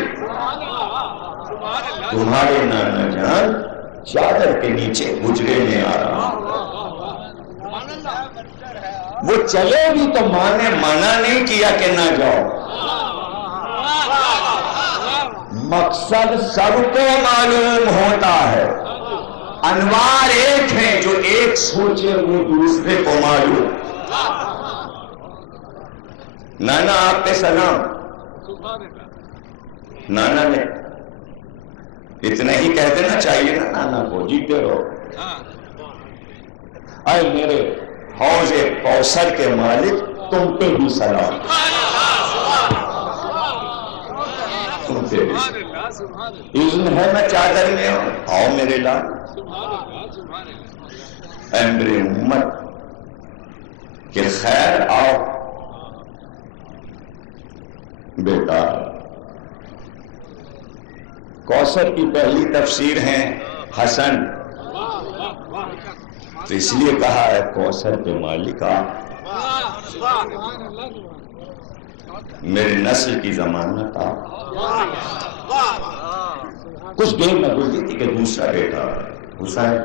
تمہارے نانا جان چادر کے نیچے حجرے میں آ رہا. وہ چلے بھی تو ماں نے منع نہیں کیا کہ نہ جاؤ. مقصد سب کو معلوم ہوتا ہے، انوار ایک ہیں، جو ایک سوچے وہ دوسرے کو معلوم. نانا آپ پہ سلام. نانا نے اتنا ہی کہہ دینا چاہیے نا نانا کو، جیتے رہو. اے میرے حوض کوثر کے مالک، تم پہ بھی سلام. تم پہ بھی اذن ہے میں چادر میں ہوں، آؤ میرے لال. اے میرے امت کہ خیر آؤ. بیٹا کوثر کی پہلی تفسیر ہے حسن، تو اس لیے کہا ہے کوثر کے مالک آپ. میرے نسل کی ضمانت آپ. کچھ دیر میں گزری تھی کہ دوسرا بیٹا حسین.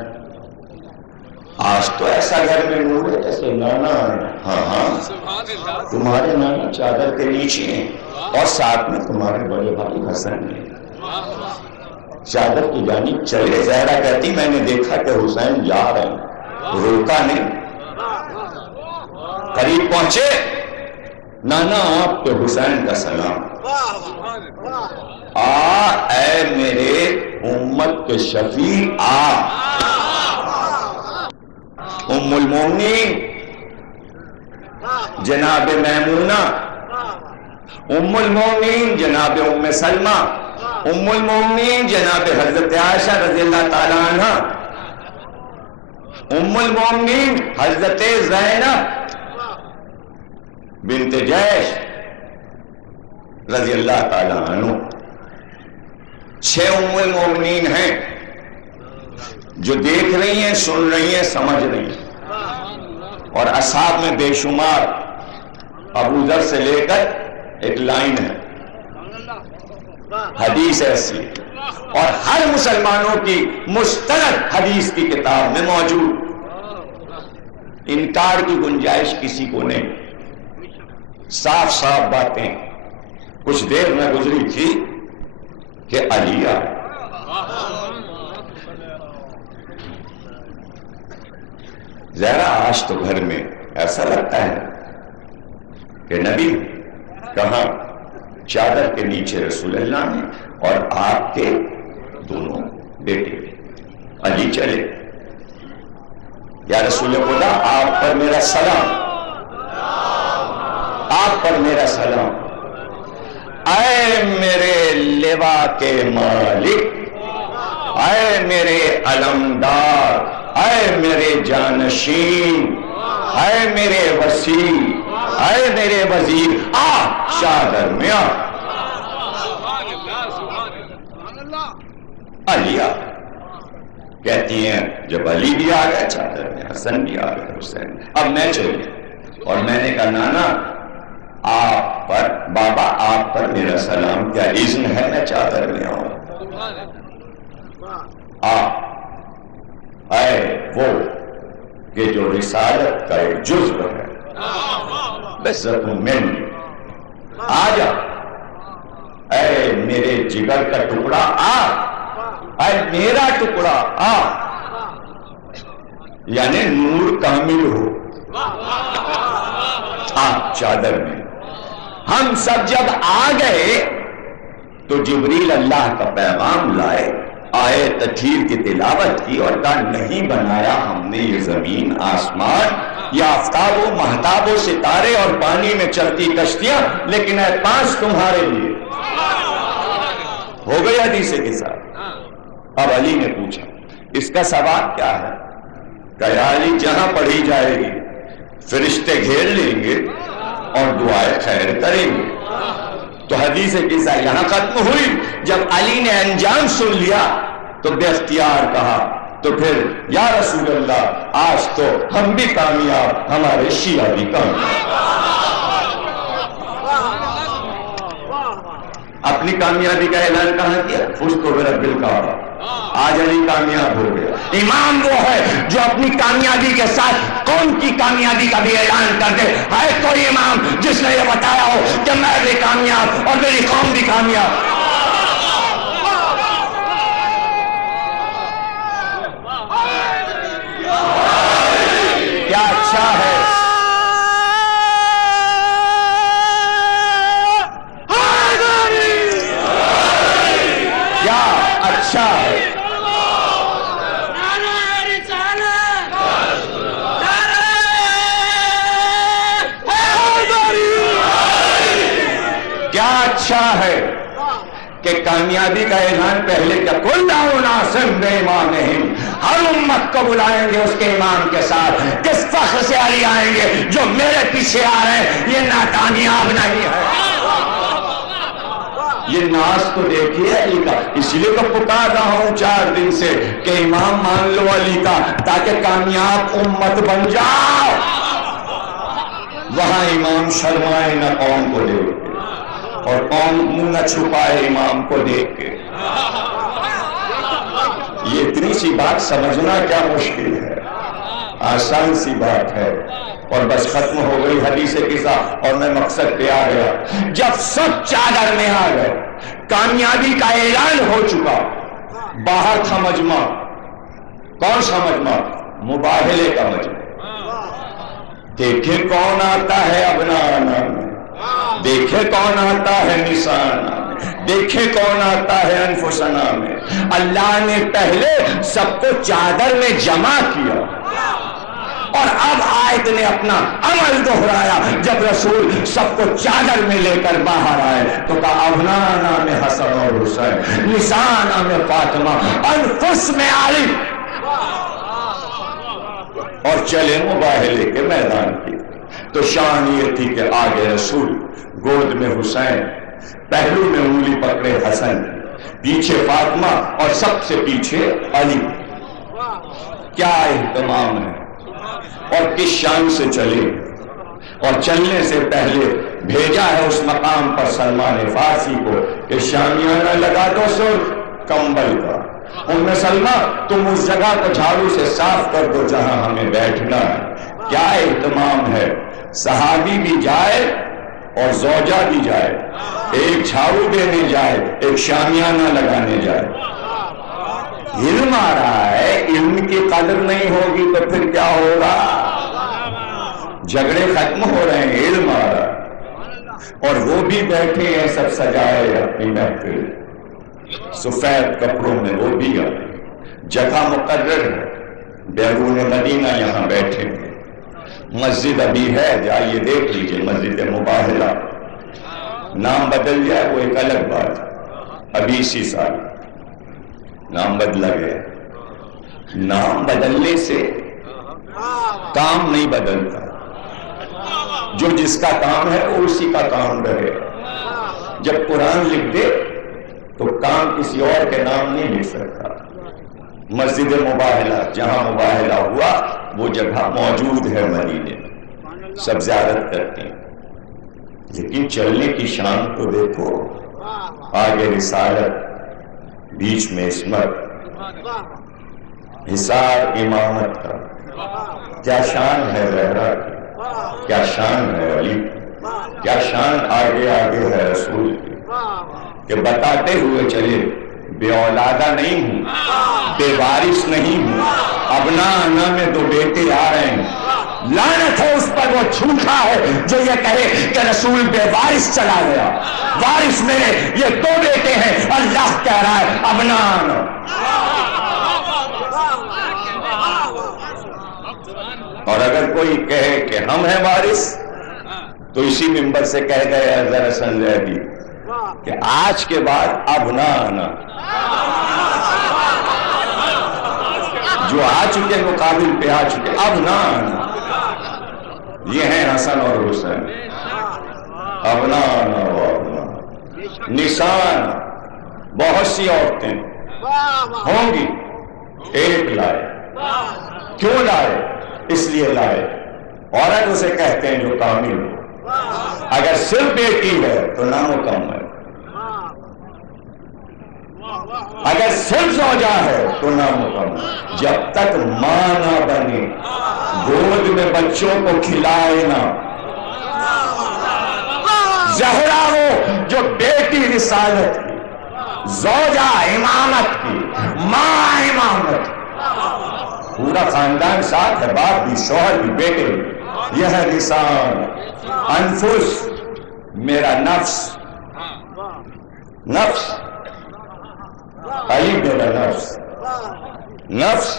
آج تو ایسا گھر میں نور ہے جیسے نانا ہے. ہاں ہاں تمہارے نانا چادر کے نیچے ہیں، اور ساتھ میں تمہارے بڑے بھائی حسن ہیں. چادر کی جانب چلے. زہرا کہتی میں نے دیکھا کہ حسین جا رہے ہیں، روکا نہیں. قریب پہنچے. نانا آپ کے حسین کا سلام. اے میرے امت کے شفیع آ. ام المومنین جناب میمونہ ام المومنین جناب ام سلمہ، ام المومنین جناب حضرت عائشہ رضی اللہ تعالی عنہ، ام المومنین حضرت زینب بنت جیش رضی اللہ تعالی عنہ، 6 ام المومنین ہیں جو دیکھ رہی ہیں، سن رہی ہیں، سمجھ رہی ہیں، اور اصحاب میں بے شمار، ابو ذر سے لے کر ایک لائن ہے، حدیث ایسی، اور ہر مسلمانوں کی مستند حدیث کی کتاب میں موجود، انکار کی گنجائش کسی کو نہیں، صاف صاف باتیں۔ کچھ دیر میں گزری تھی کہ علی ذرا آج تو گھر میں ایسا لگتا ہے کہ نبی کہاں، چادر کے نیچے رسول اللہ نے اور آپ کے دونوں بیٹے علی چلے، یا رسول خدا آپ پر میرا سلام، آپ پر میرا سلام، اے میرے لوا کے مالک، اے میرے علمدار، اے میرے جانشین، اے میرے وسیع، اے میرے وزیر، چادر میں آ۔ علی آ کہتی ہیں جب علی بھی آ گیا چادر میں، حسن بھی آ گیا، حسین، اب میں چلی، اور میں نے کہا نانا آپ پر، بابا آپ پر میرا سلام، کیا اذن ہے میں چادر میں آؤں؟ اے وہ کہ جو رسالت کا ایک جزو ہے، بسط من، آ جا، اے میرے جگر کا ٹکڑا آ، اے میرا ٹکڑا آ، یعنی نور کامل ہو، آپ چادر میں۔ ہم سب جب آ گئے تو جبریل اللہ کا پیغام لائے، آئے تطہیر کی تلاوت کی اور کہا نہیں بنایا ہم نے یہ زمین آسمان یا آفتاب و مہتاب و ستارے اور پانی میں چلتی کشتیاں، لیکن اے پانچ تمہارے لیے۔ ہو گئی حدیث کے ساتھ۔ اب علی نے پوچھا اس کا ثواب کیا ہے؟ کہ علی جہاں پڑھی جائے گی فرشتے گھیر لیں گے اور دعائیں خیر کریں گے۔ تو حدیث قصہ یہاں ختم ہوئی۔ جب علی نے انجام سن لیا تو بے اختیار کہا تو پھر یا رسول اللہ آج تو ہم بھی کامیاب، ہمارے شیعہ بھی کامیاب۔ اپنی کامیابی کا اعلان کہاں کیا؟ فزت برب الکعبہ، آج علی کامیاب ہو گیا۔ امام وہ ہے جو اپنی کامیابی کے ساتھ قوم کی کامیابی کا بھی اعلان کر دے۔ ہے کوئی امام جس نے یہ بتایا ہو کہ میں بھی کامیاب اور میری قوم بھی کامیاب؟ کیا اچھا ہے، کیا اچھا ہے۔ کیا اچھا ہے کہ کامیابی کا اعلان پہلے کیا کل ناسم بے امامہم، ہر امت کو بلائیں گے اس کے امام کے ساتھ۔ کس فخر سے علی آئیں گے جو میرے پیچھے آ رہے ہیں، یہ ناکامیاب نہیں ہے۔ یہ ناز تو دیکھیے علی کا، اس لیے تو پکار رہا ہوں 4 دن سے کہ امام مان لو علی کا تاکہ کامیاب امت بن جاؤ۔ وہاں امام شرمائے نہ قوم کو دیکھ کے اور قوم منہ نہ چھپائے امام کو دیکھ کے۔ یہ اتنی سی بات سمجھنا کیا مشکل ہے، آسان سی بات ہے۔ اور بس ختم ہو گئی حدیث قصہ اور میں مقصد پہ آ گیا۔ جب سب چادر میں آ گئے، کامیابی کا اعلان ہو چکا، باہر تھا مجمع۔ کون سا مجمع؟ مباہلے کا مجمع۔ دیکھیں کون آتا ہے ابنانا میں، دیکھیں کون آتا ہے نسانا میں، دیکھیں کون آتا ہے انفسنا میں۔ اللہ نے پہلے سب کو چادر میں جمع کیا، اور اب آیت نے اپنا عمل دہرایا. جب رسول سب کو چادر میں لے کر باہر آئے تو کہا ابنا نام حسن اور حسین، نساء نام فاطمہ، انفس میں علی، اور چلے مباہلے کے میدان کی. تو شان یہ تھی کہ آگے رسول، گود میں حسین، پہلو میں انگلی پکڑے حسن، پیچھے فاطمہ اور سب سے پیچھے علی. کیا اہتمام ہے اور کس شان سے چلے. اور چلنے سے پہلے بھیجا ہے اس مقام پر سلمان فارسی کو کہ شامیانہ لگا دو سر کمبل کا. ام سلمہ تم اس جگہ کو جھاڑو سے صاف کر دو جہاں ہمیں بیٹھنا ہے. کیا اہتمام ہے. صحابی بھی جائے اور زوجہ بھی جائے، ایک جھاڑو دینے جائے، ایک شامیانہ لگانے جائے. علم آ رہا ہے، علم کی قدر نہیں ہوگی تو پھر کیا ہوگا. جھگڑے ختم ہو رہے ہیں، علم آ رہا ہے. اور وہ بھی بیٹھے ہیں سب سجائے اپنی محفل، سفید کپڑوں میں وہ بھی آئے. جگہ مقرر ہے، بیرون مدینہ یہاں بیٹھے ہیں. مسجد ابھی ہے، جائیے دیکھ لیجئے، مسجد مباہلہ. نام بدل جائے وہ ایک الگ بات ہے، ابھی اسی سال نام بدلا گیا. نام بدلنے سے کام نہیں بدلتا. جو جس کا کام ہے وہ اسی کا کام رہے. جب قرآن لکھ دے تو کام کسی اور کے نام نہیں لکھ سکتا. مسجد مباہلہ، جہاں مباہلہ ہوا وہ جگہ موجود ہے مدینے میں، سب زیارت کرتے ہیں. لیکن چلنے کی شان تو دیکھو. آگے رسالت، بیچ میں عصمت، حصار امامت کا. کیا شان ہے زہرا کی، کیا شان ہے علی، کیا شان آگے آگے ہے رسول کی. کہ بتاتے ہوئے چلے بے اولادہ نہیں ہوں، بے وارث نہیں ہوں، ابنا انا میں 2 بیٹے آ رہے ہیں. لعنت ہے اس پر وہ جھوٹا ہے جو یہ کہے کہ رسول بے وارث چلا گیا. وارث میرے یہ 2 بیٹے ہیں. اللہ کہہ رہا ہے ابنا انا. اور اگر کوئی کہے کہ ہم ہیں وارث تو اسی منبر سے کہہ گئے حضرت حسن زیدی کہ آج کے بعد اب نہ آنا. جو آ چکے مقابل پہ آ چکے، اب نہ آنا. یہ ہیں حسن اور حسین. اب نہ آنا وہ اپنا نشان. بہت سی عورتیں ہوں گی، ایک لائے. کیوں لائے؟ اس لیے لائے عورت اسے کہتے ہیں جو کامل ہو. اگر صرف بیٹی ہے تو نامکمل، اگر صرف زوجہ ہے تو نامکمل. جب تک ماں نہ بنے، گود میں بچوں کو کھلائے نہ. زہرا ہو جو بیٹی رسالت کی، زوجہ امامت کی، ماں امامت کی. پورا خاندان ساتھ ہے، باپ بھی، شوہر بھی، بیٹے بھی. یہ ہے لسان. انفس میرا نفس، نفس علی میرا نفس. نفس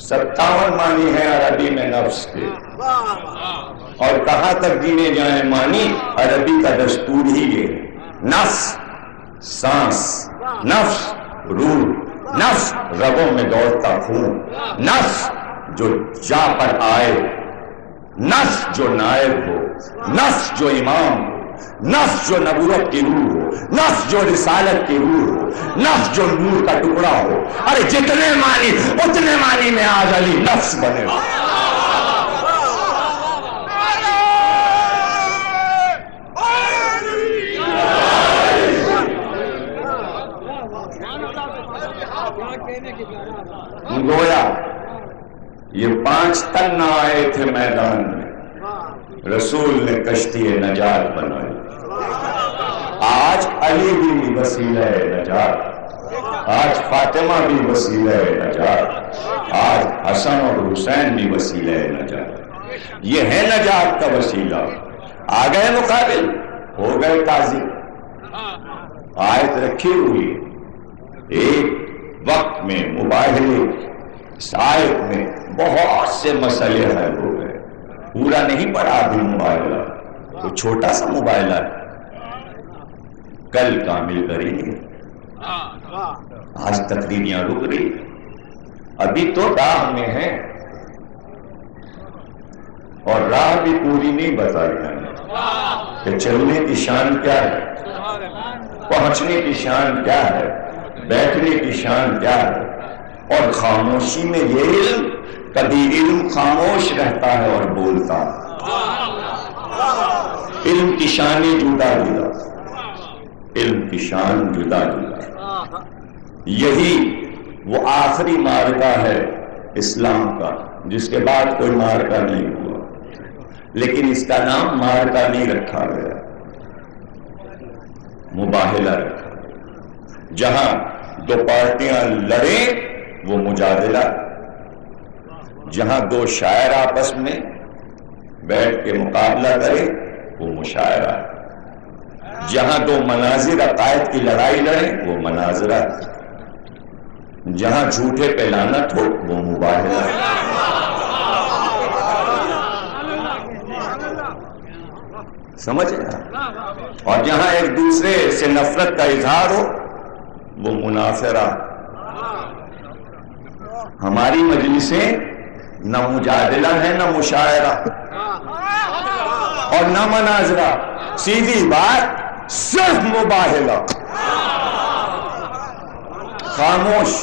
57 معنی ہیں عربی میں نفس کے، اور کہاں تک گنے جائیں معنی عربی کا دستور ہی یہ. نفس سانس، نفس روح، نفس رگوں میں دوڑتا خون، نفس جو جا پر آئے، نفس جو نائب ہو، نفس جو امام ہو، نفس جو نبوت کی روح ہو، نفس جو رسالت کی روح ہو، نفس جو نور کا ٹکڑا ہو. ارے جتنے معنی اتنے معنی میں آج علی نفس بنے ہو. گویا یہ 5 تن نہ آئے تھے میدان میں، رسول نے کشتی نجات بنائی. آج علی بھی وسیلہ نجات، آج فاطمہ بھی وسیلہ نجات، آج حسن اور حسین بھی وسیلہ نجات. یہ ہے نجات کا وسیلہ. آ گئے مقابل، ہو گئے قاضی. آیت رکھی ہوئی ایک وقت میں مباہلے اس آیت میں بہت سے مسئلے حل ہو گئے. پورا نہیں پڑا ابھی مباہلہ، تو چھوٹا سا مباہلہ ہے، کل کامل کریں گے. آج تقریریاں رک رہی، ابھی تو راہ میں ہیں، اور راہ بھی پوری نہیں بتائی میں نے کہ چلنے کی شان کیا ہے، پہنچنے کی شان کیا ہے، بیٹھنے کی شان کیا ہے. اور خاموشی میں یہ علم، کبھی علم خاموش رہتا ہے اور بولتا ہے. علم کی شانیں جدا جدا، علم کی شان جدا جدا. یہی وہ آخری معرکہ ہے اسلام کا، جس کے بعد کوئی معرکہ نہیں ہوا، لیکن اس کا نام معرکہ نہیں رکھا گیا، مباہلہ رکھا. جہاں دو پارٹیاں لڑیں وہ مجادلہ، جہاں دو شاعر آپس میں بیٹھ کے مقابلہ کرے وہ مشاعرہ، جہاں دو مناظر عقائد کی لڑائی لڑیں وہ مناظرہ، جہاں جھوٹے پہ لعنت ہو وہ مباہلہ. سمجھے نا؟ اور جہاں ایک دوسرے سے نفرت کا اظہار ہو وہ منافرہ. ہماری مجلسیں نہ مجادلہ ہے، نہ مشاعرہ اور نہ مناظرہ، سیدھی بات صرف مباہلہ. خاموش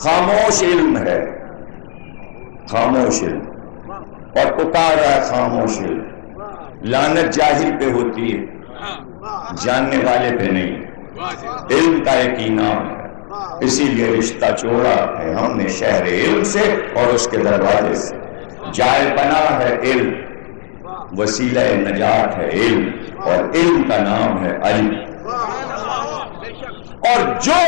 خاموش علم ہے، خاموش علم، اور پکار رہا ہے خاموش علم. لعنت جاہل پہ ہوتی ہے، جاننے والے پہ نہیں. علم کا ایک انعام ہے، اسی لیے رشتہ جوڑا ہے ہم نے شہر علم سے اور اس کے دروازے سے. جائے پناہ ہے علم، وسیلہ نجات ہے علم، اور علم کا نام ہے علم. اور جو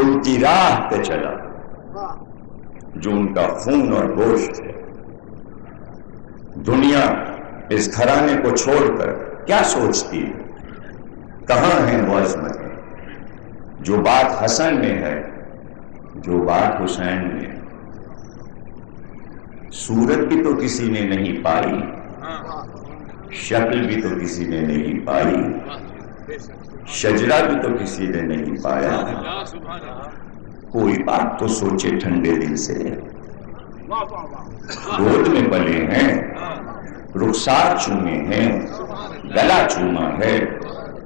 الٹی راہ پہ چلا، جو ان کا خون اور گوشت ہے، دنیا اس گھرانے کو چھوڑ کر کیا سوچتی ہے؟ کہاں ہیں وہ عظمتیں؟ جو بات حسن میں ہے، جو بات حسین میں، صورت بھی تو کسی نے نہیں پائی، شکل بھی تو کسی نے نہیں پائی، شجرہ بھی تو کسی نے نہیں پایا. کوئی بات تو سوچے ٹھنڈے دل سے. گود میں پلے ہیں، رخسار چومے ہیں، گلا چوما ہے،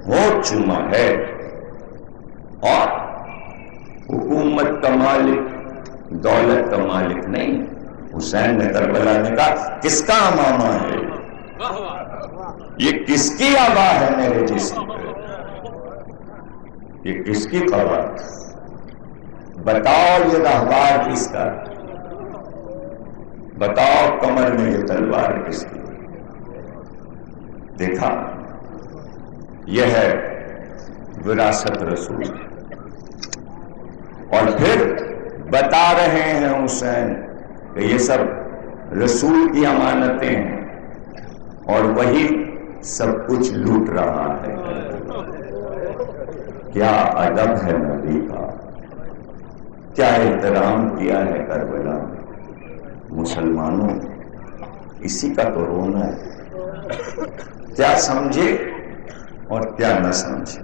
ہونٹ چوما ہے، اور حکومت کا مالک، دولت کا مالک نہیں. حسین نے کربلا نے کہا کس کا امامہ ہے، یہ کس کی آبا ہے میرے جسم پہ، یہ کس کی قبر، بتاؤ یہ رہبار کس کا، بتاؤ کمر میں یہ تلوار کس کی. دیکھا، یہ ہے وراثت رسول. اور پھر بتا رہے ہیں حسین کہ یہ سب رسول کی امانتیں ہیں، اور وہی سب کچھ لوٹ رہا ہے. کیا ادب ہے نبی کا، کیا احترام کیا ہے کربلا میں. مسلمانوں اسی کا تو رونا ہے، کیا سمجھے اور کیا نہ سمجھے.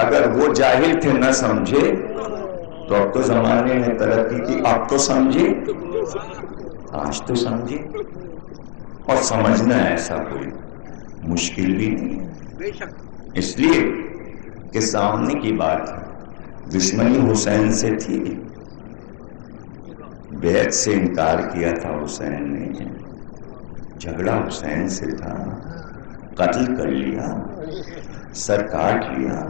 اگر وہ جاہل تھے نہ سمجھے تو اب تو زمانے نے ترقی کی، اب تو سمجھے، آج تو سمجھے. اور سمجھنا ایسا کوئی مشکل بھی نہیں ہے، اس لیے کہ سامنے کی بات ہے. دشمنی حسین سے تھی، بیعت سے انکار کیا تھا حسین نے، جھگڑا حسین سے تھا، قتل کر لیا، سر کاٹ لیا،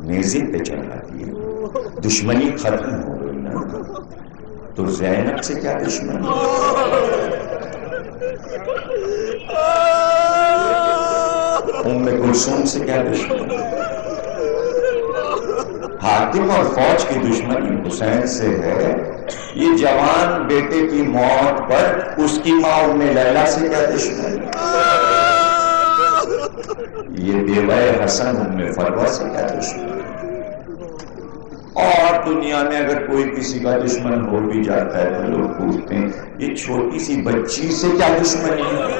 نیزے پہ چڑھا دیا. دشمنی ختم ہو گئی نا، تو زینب سے کیا دشمنی، ام کلثوم سے کیا دشمنی. حاکم اور فوج کی دشمنی حسین سے ہے. یہ جوان بیٹے کی موت پر اس کی ماں ام لیلا سے کیا دشمنی. یہ بیوہ حسن ام فروہ سے کیا دشمنی. اور دنیا میں اگر کوئی کسی کا دشمن ہو بھی جاتا ہے تو لوگ پوچھتے ہیں یہ چھوٹی سی بچی سے کیا دشمنی ہے،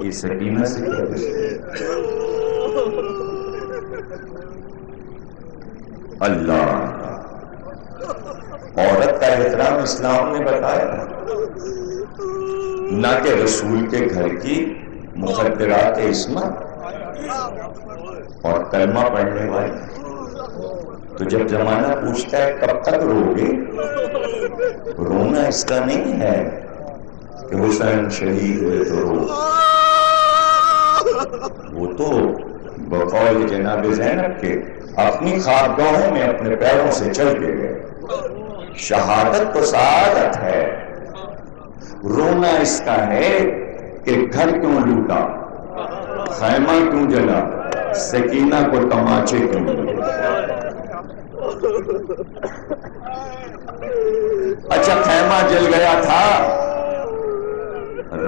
یہ سکینہ سے کیا دشمنی ہے؟ اللہ عورت کا احترام اسلام نے بتایا، نہ کہ رسول کے گھر کی مخدرات عصمت اور کلمہ پڑھنے والی۔ تو جب زمانہ پوچھتا ہے کب تک رو گے، رونا اس کا نہیں ہے کہ حسین شہید ہوئے تو رو، وہ تو بقول جناب زینب کے اپنی خوابگاہوں میں اپنے پیروں سے چل کے گئے۔ شہادت تو سعادت ہے، رونا اس کا ہے کہ گھر کیوں لوٹا، خیمہ کیوں جلا، سکینہ کو تماچے کیوں ملے۔ اچھا خیمہ جل گیا تھا،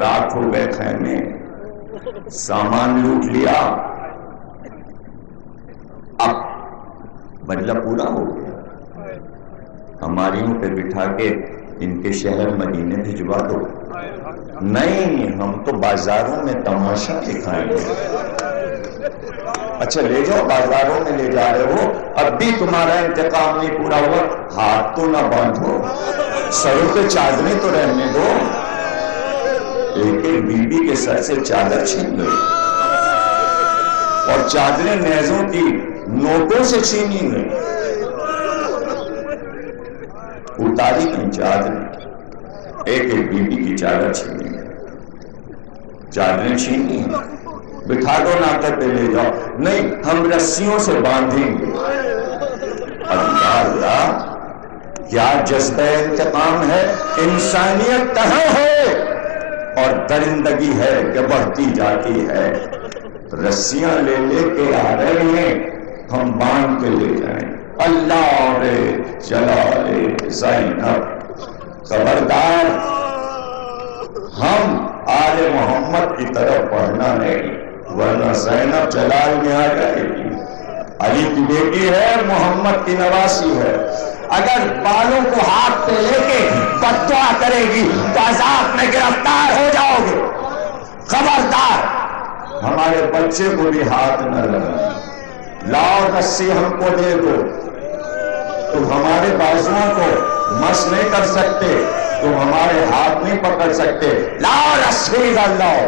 رات ہو گئے خیمے، سامان لوٹ لیا، اب بدلہ پورا ہو گیا، ہماریوں پہ بٹھا کے ان کے شہر مدینے بھجوا دو۔ نہیں، ہم تو بازاروں میں تماشا دکھائیں گے۔ اچھا لے جاؤ، بازاروں میں لے جا رہے ہو، اب بھی تمہارا انتقام نہیں پورا ہوا، ہاتھ تو نہ باندھو، سروں پہ چادریں تو رہنے دو۔ ایک ایک بیوی کے سر سے چادر چھین گئی، اور چادریں نیزوں کی نوٹوں سے چھینی گئی، اتاری نہیں چادر، ایک ایک بیوی کی چادر چھینی گئی، چادریں چھینی ہیں، بٹھا دو ناکے پہ لے جاؤ، نہیں ہم رسیوں سے باندھیں گے۔ اللہ اللہ، کیا جذبہ انتقام ہے، انسانیت کہاں ہے، اور درندگی ہے کہ بڑھتی جاتی ہے۔ رسیاں لے لے کے آ رہے ہیں، ہم باندھ کے لے جائیں۔ اللہ رے جلال زینب، خبردار، ہم آل محمد کی طرف بڑھنا نہیں، ورنہ زینب جلال میں آ جائے گی۔ علی کی بیٹی ہے، محمد کی نواسی ہے، اگر بالوں کو ہاتھ پہ لے کے بددعا کرے گی تو عذاب میں گرفتار ہو جاؤ گے۔ خبردار، ہمارے بچے کو بھی ہاتھ نہ لگانا، لاؤ رسی ہم کو دے دو، تم ہمارے بازوؤں کو مس نہیں کر سکتے، تم ہمارے ہاتھ نہیں پکڑ سکتے، لاؤ رسی لاؤ۔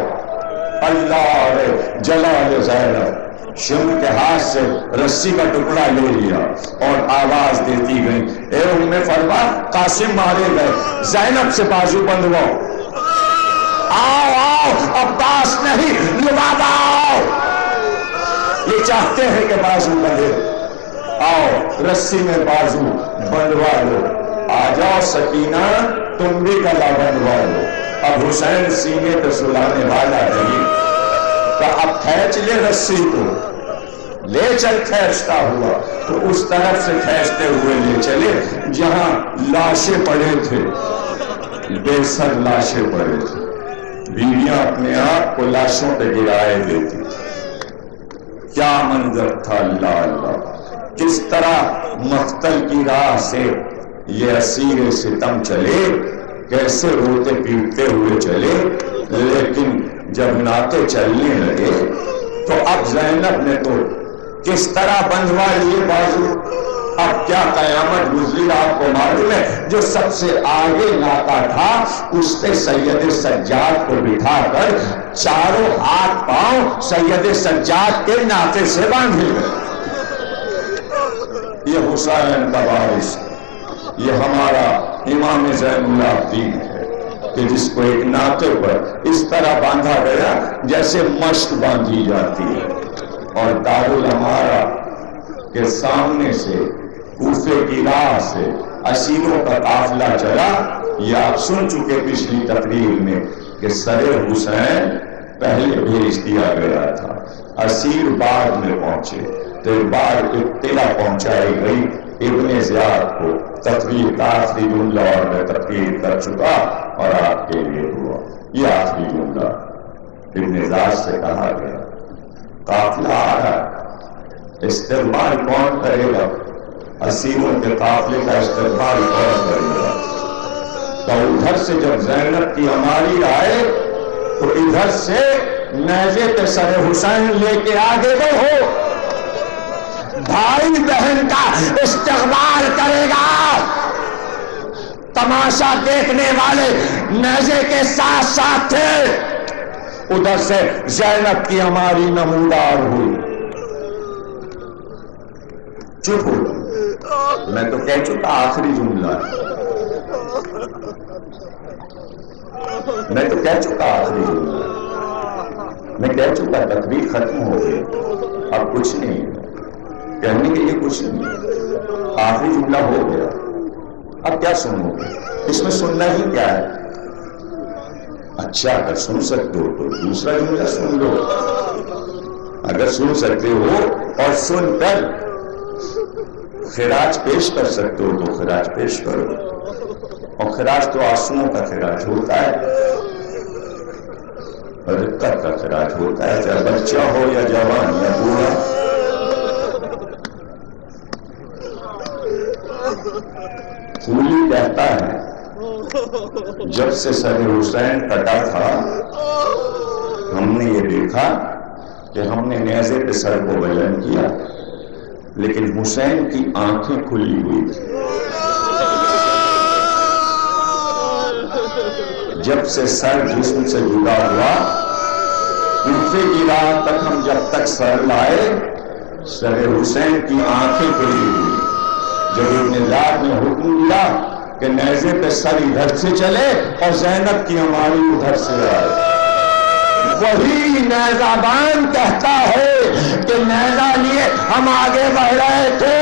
اللہ رے جلال زینب، شم کے ہاتھ سے رسی کا ٹکڑا لے لیا اور آواز دیتی گئی، اے ام فروا، قاسم مارے گئے، زینب سے بازو بندھواؤ، آؤ آؤ، عباس نہیں لبابا آؤ، یہ چاہتے ہیں کہ بازو بندھے، آؤ رسی میں بازو بندھوا لو، آ جاؤ سکینہ تم بھی گلا بندھوا لو۔ اب حسین سینے پہ سلانے والا نہیں، تو اب کھینچ لے رسی کو، لے چل کھینچتا ہوا، تو اس طرف سے کھینچتے ہوئے لے چلے جہاں لاشیں پڑے تھے، بے سر لاشیں پڑے تھے، بیویاں اپنے آپ کو لاشوں پہ گرائے دیتی تھی۔ کیا منظر تھا، اللہ اللہ، کس طرح مقتل کی راہ سے یہ اسیر ستم چلے، کیسے روتے پیٹتے ہوئے چلے، لیکن جب ناطے چلنے لگے تو اب زینب نے تو کس طرح بندھوا لیے بازو۔ اب کیا قیامت گزری آپ کو معلوم ہے، جو سب سے آگے ناکا تھا اس پہ سید سجاد کو بٹھا کر چاروں ہاتھ پاؤں سید سجاد کے ناکے سے باندھے گئے۔ یہ حسین کا وارث، یہ ہمارا امام زین العابدین ہے کہ جس کو ایک ناطے پر اس طرح باندھا گیا جیسے مشک باندھی جاتی ہے، اور دارالامارہ کے سامنے سے کوفے کی راہ سے اسیروں کا قافلہ چلا۔ یہ آپ سن چکے پچھلی تقریر میں کہ سر حسین پہلے بھیج دیا گیا تھا، اسیر بعد میں پہنچے، تو بعد اطلاع پہنچائی گئی ابن زیاد کو، تقریر کا آخری جملہ اور میں تقریر کر چکا اور آپ کے لیے ہوا یہ آخری جملہ ابن زیاد سے کہا گیا، قافلہ آ رہا ہے، استقبال کون کرے گا؟ اسیروں کے قافلے کا استقبال کون کرے گا؟ تو ادھر سے جب زینب کی عماری آئے تو ادھر سے نیزے پہ سر حسین لے کے آگے بڑھو، بھائی بہن کا استقبال کرے گا۔ تماشا دیکھنے والے نیزے کے ساتھ ساتھ تھے۔ ادھر سے زینب کی عماری نمودار ہوئی۔ چپ ہو، میں تو کہہ چکا آخری جملہ، میں تو کہہ چکا آخری جملہ، میں کہہ چکا تقریر ختم ہو گئی، اب کچھ نہیں کہنے کے لیے، کچھ نہیں، آخری جملہ ہو گیا، اب کیا سنو گے؟ اس میں سننا ہی کیا ہے؟ اچھا اگر سن سکتے ہو تو دوسرا جملہ سن لو، اگر سن سکتے ہو اور سن کر خراج پیش کر سکتے ہو تو خراج پیش کرو، اور خراج تو آنسوؤں کا خراج ہوتا ہے، رقت کا خراج ہوتا ہے، چاہے بچہ ہو یا جوان یا بوڑھا۔ کولی کہتا ہے جب سے سر حسین کٹا تھا ہم نے یہ دیکھا کہ ہم نے نیزے پہ سر کو بلند کیا لیکن حسین کی آنکھیں کھلی ہوئی تھی۔ جب سے سر جسم سے جدا ہوا دوسرے کی رات تک ہم جب تک سر لائے سر حسین کی آنکھیں کھلی ہوئی۔ جب ابن زیاد نے حکم دیا کہ نیزے پہ سر ادھر سے چلے اور زینب کی عماری ادھر سے آئے، وہی نیزہ بان کہتا ہے کہ نیزہ لیے ہم آگے بڑھ رہے تھے،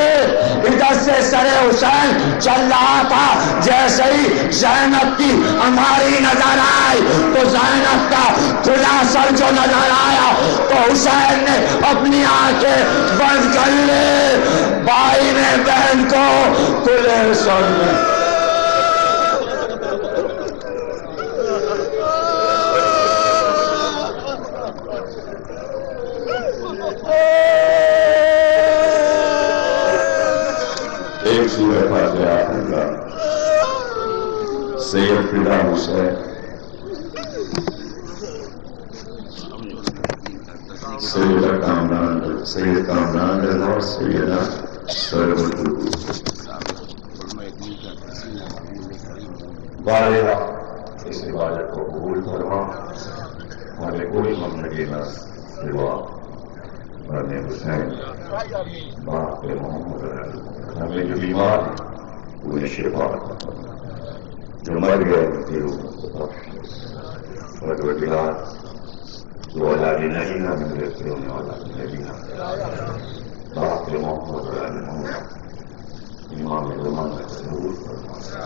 ادھر سے سر حسین چل رہا تھا، جیسے ہی زینب کی عماری نظر آئی تو زینب کا کھلا سر جو نظر آیا تو حسین نے اپنی آنکھیں بند کر لی، بھائی نے بہن کو کھلے سر میں ایک سورہ فاتحہ پڑھا۔ سید فدا حسین، سید کامران رضا، سیدہ بارہ اس عبادت کو قبول فرما، ہمیں کوئی مملکت نہ سوا مرنے حسین باپ کے محمد، ہمیں جو بیمار انہیں شفا جو مر گئے ان پروردگار جو اولاد نہیں نہ ملے تھے انہیں اولاد نہیں باپ کے محمد امام زمان کا ضرور فرما۔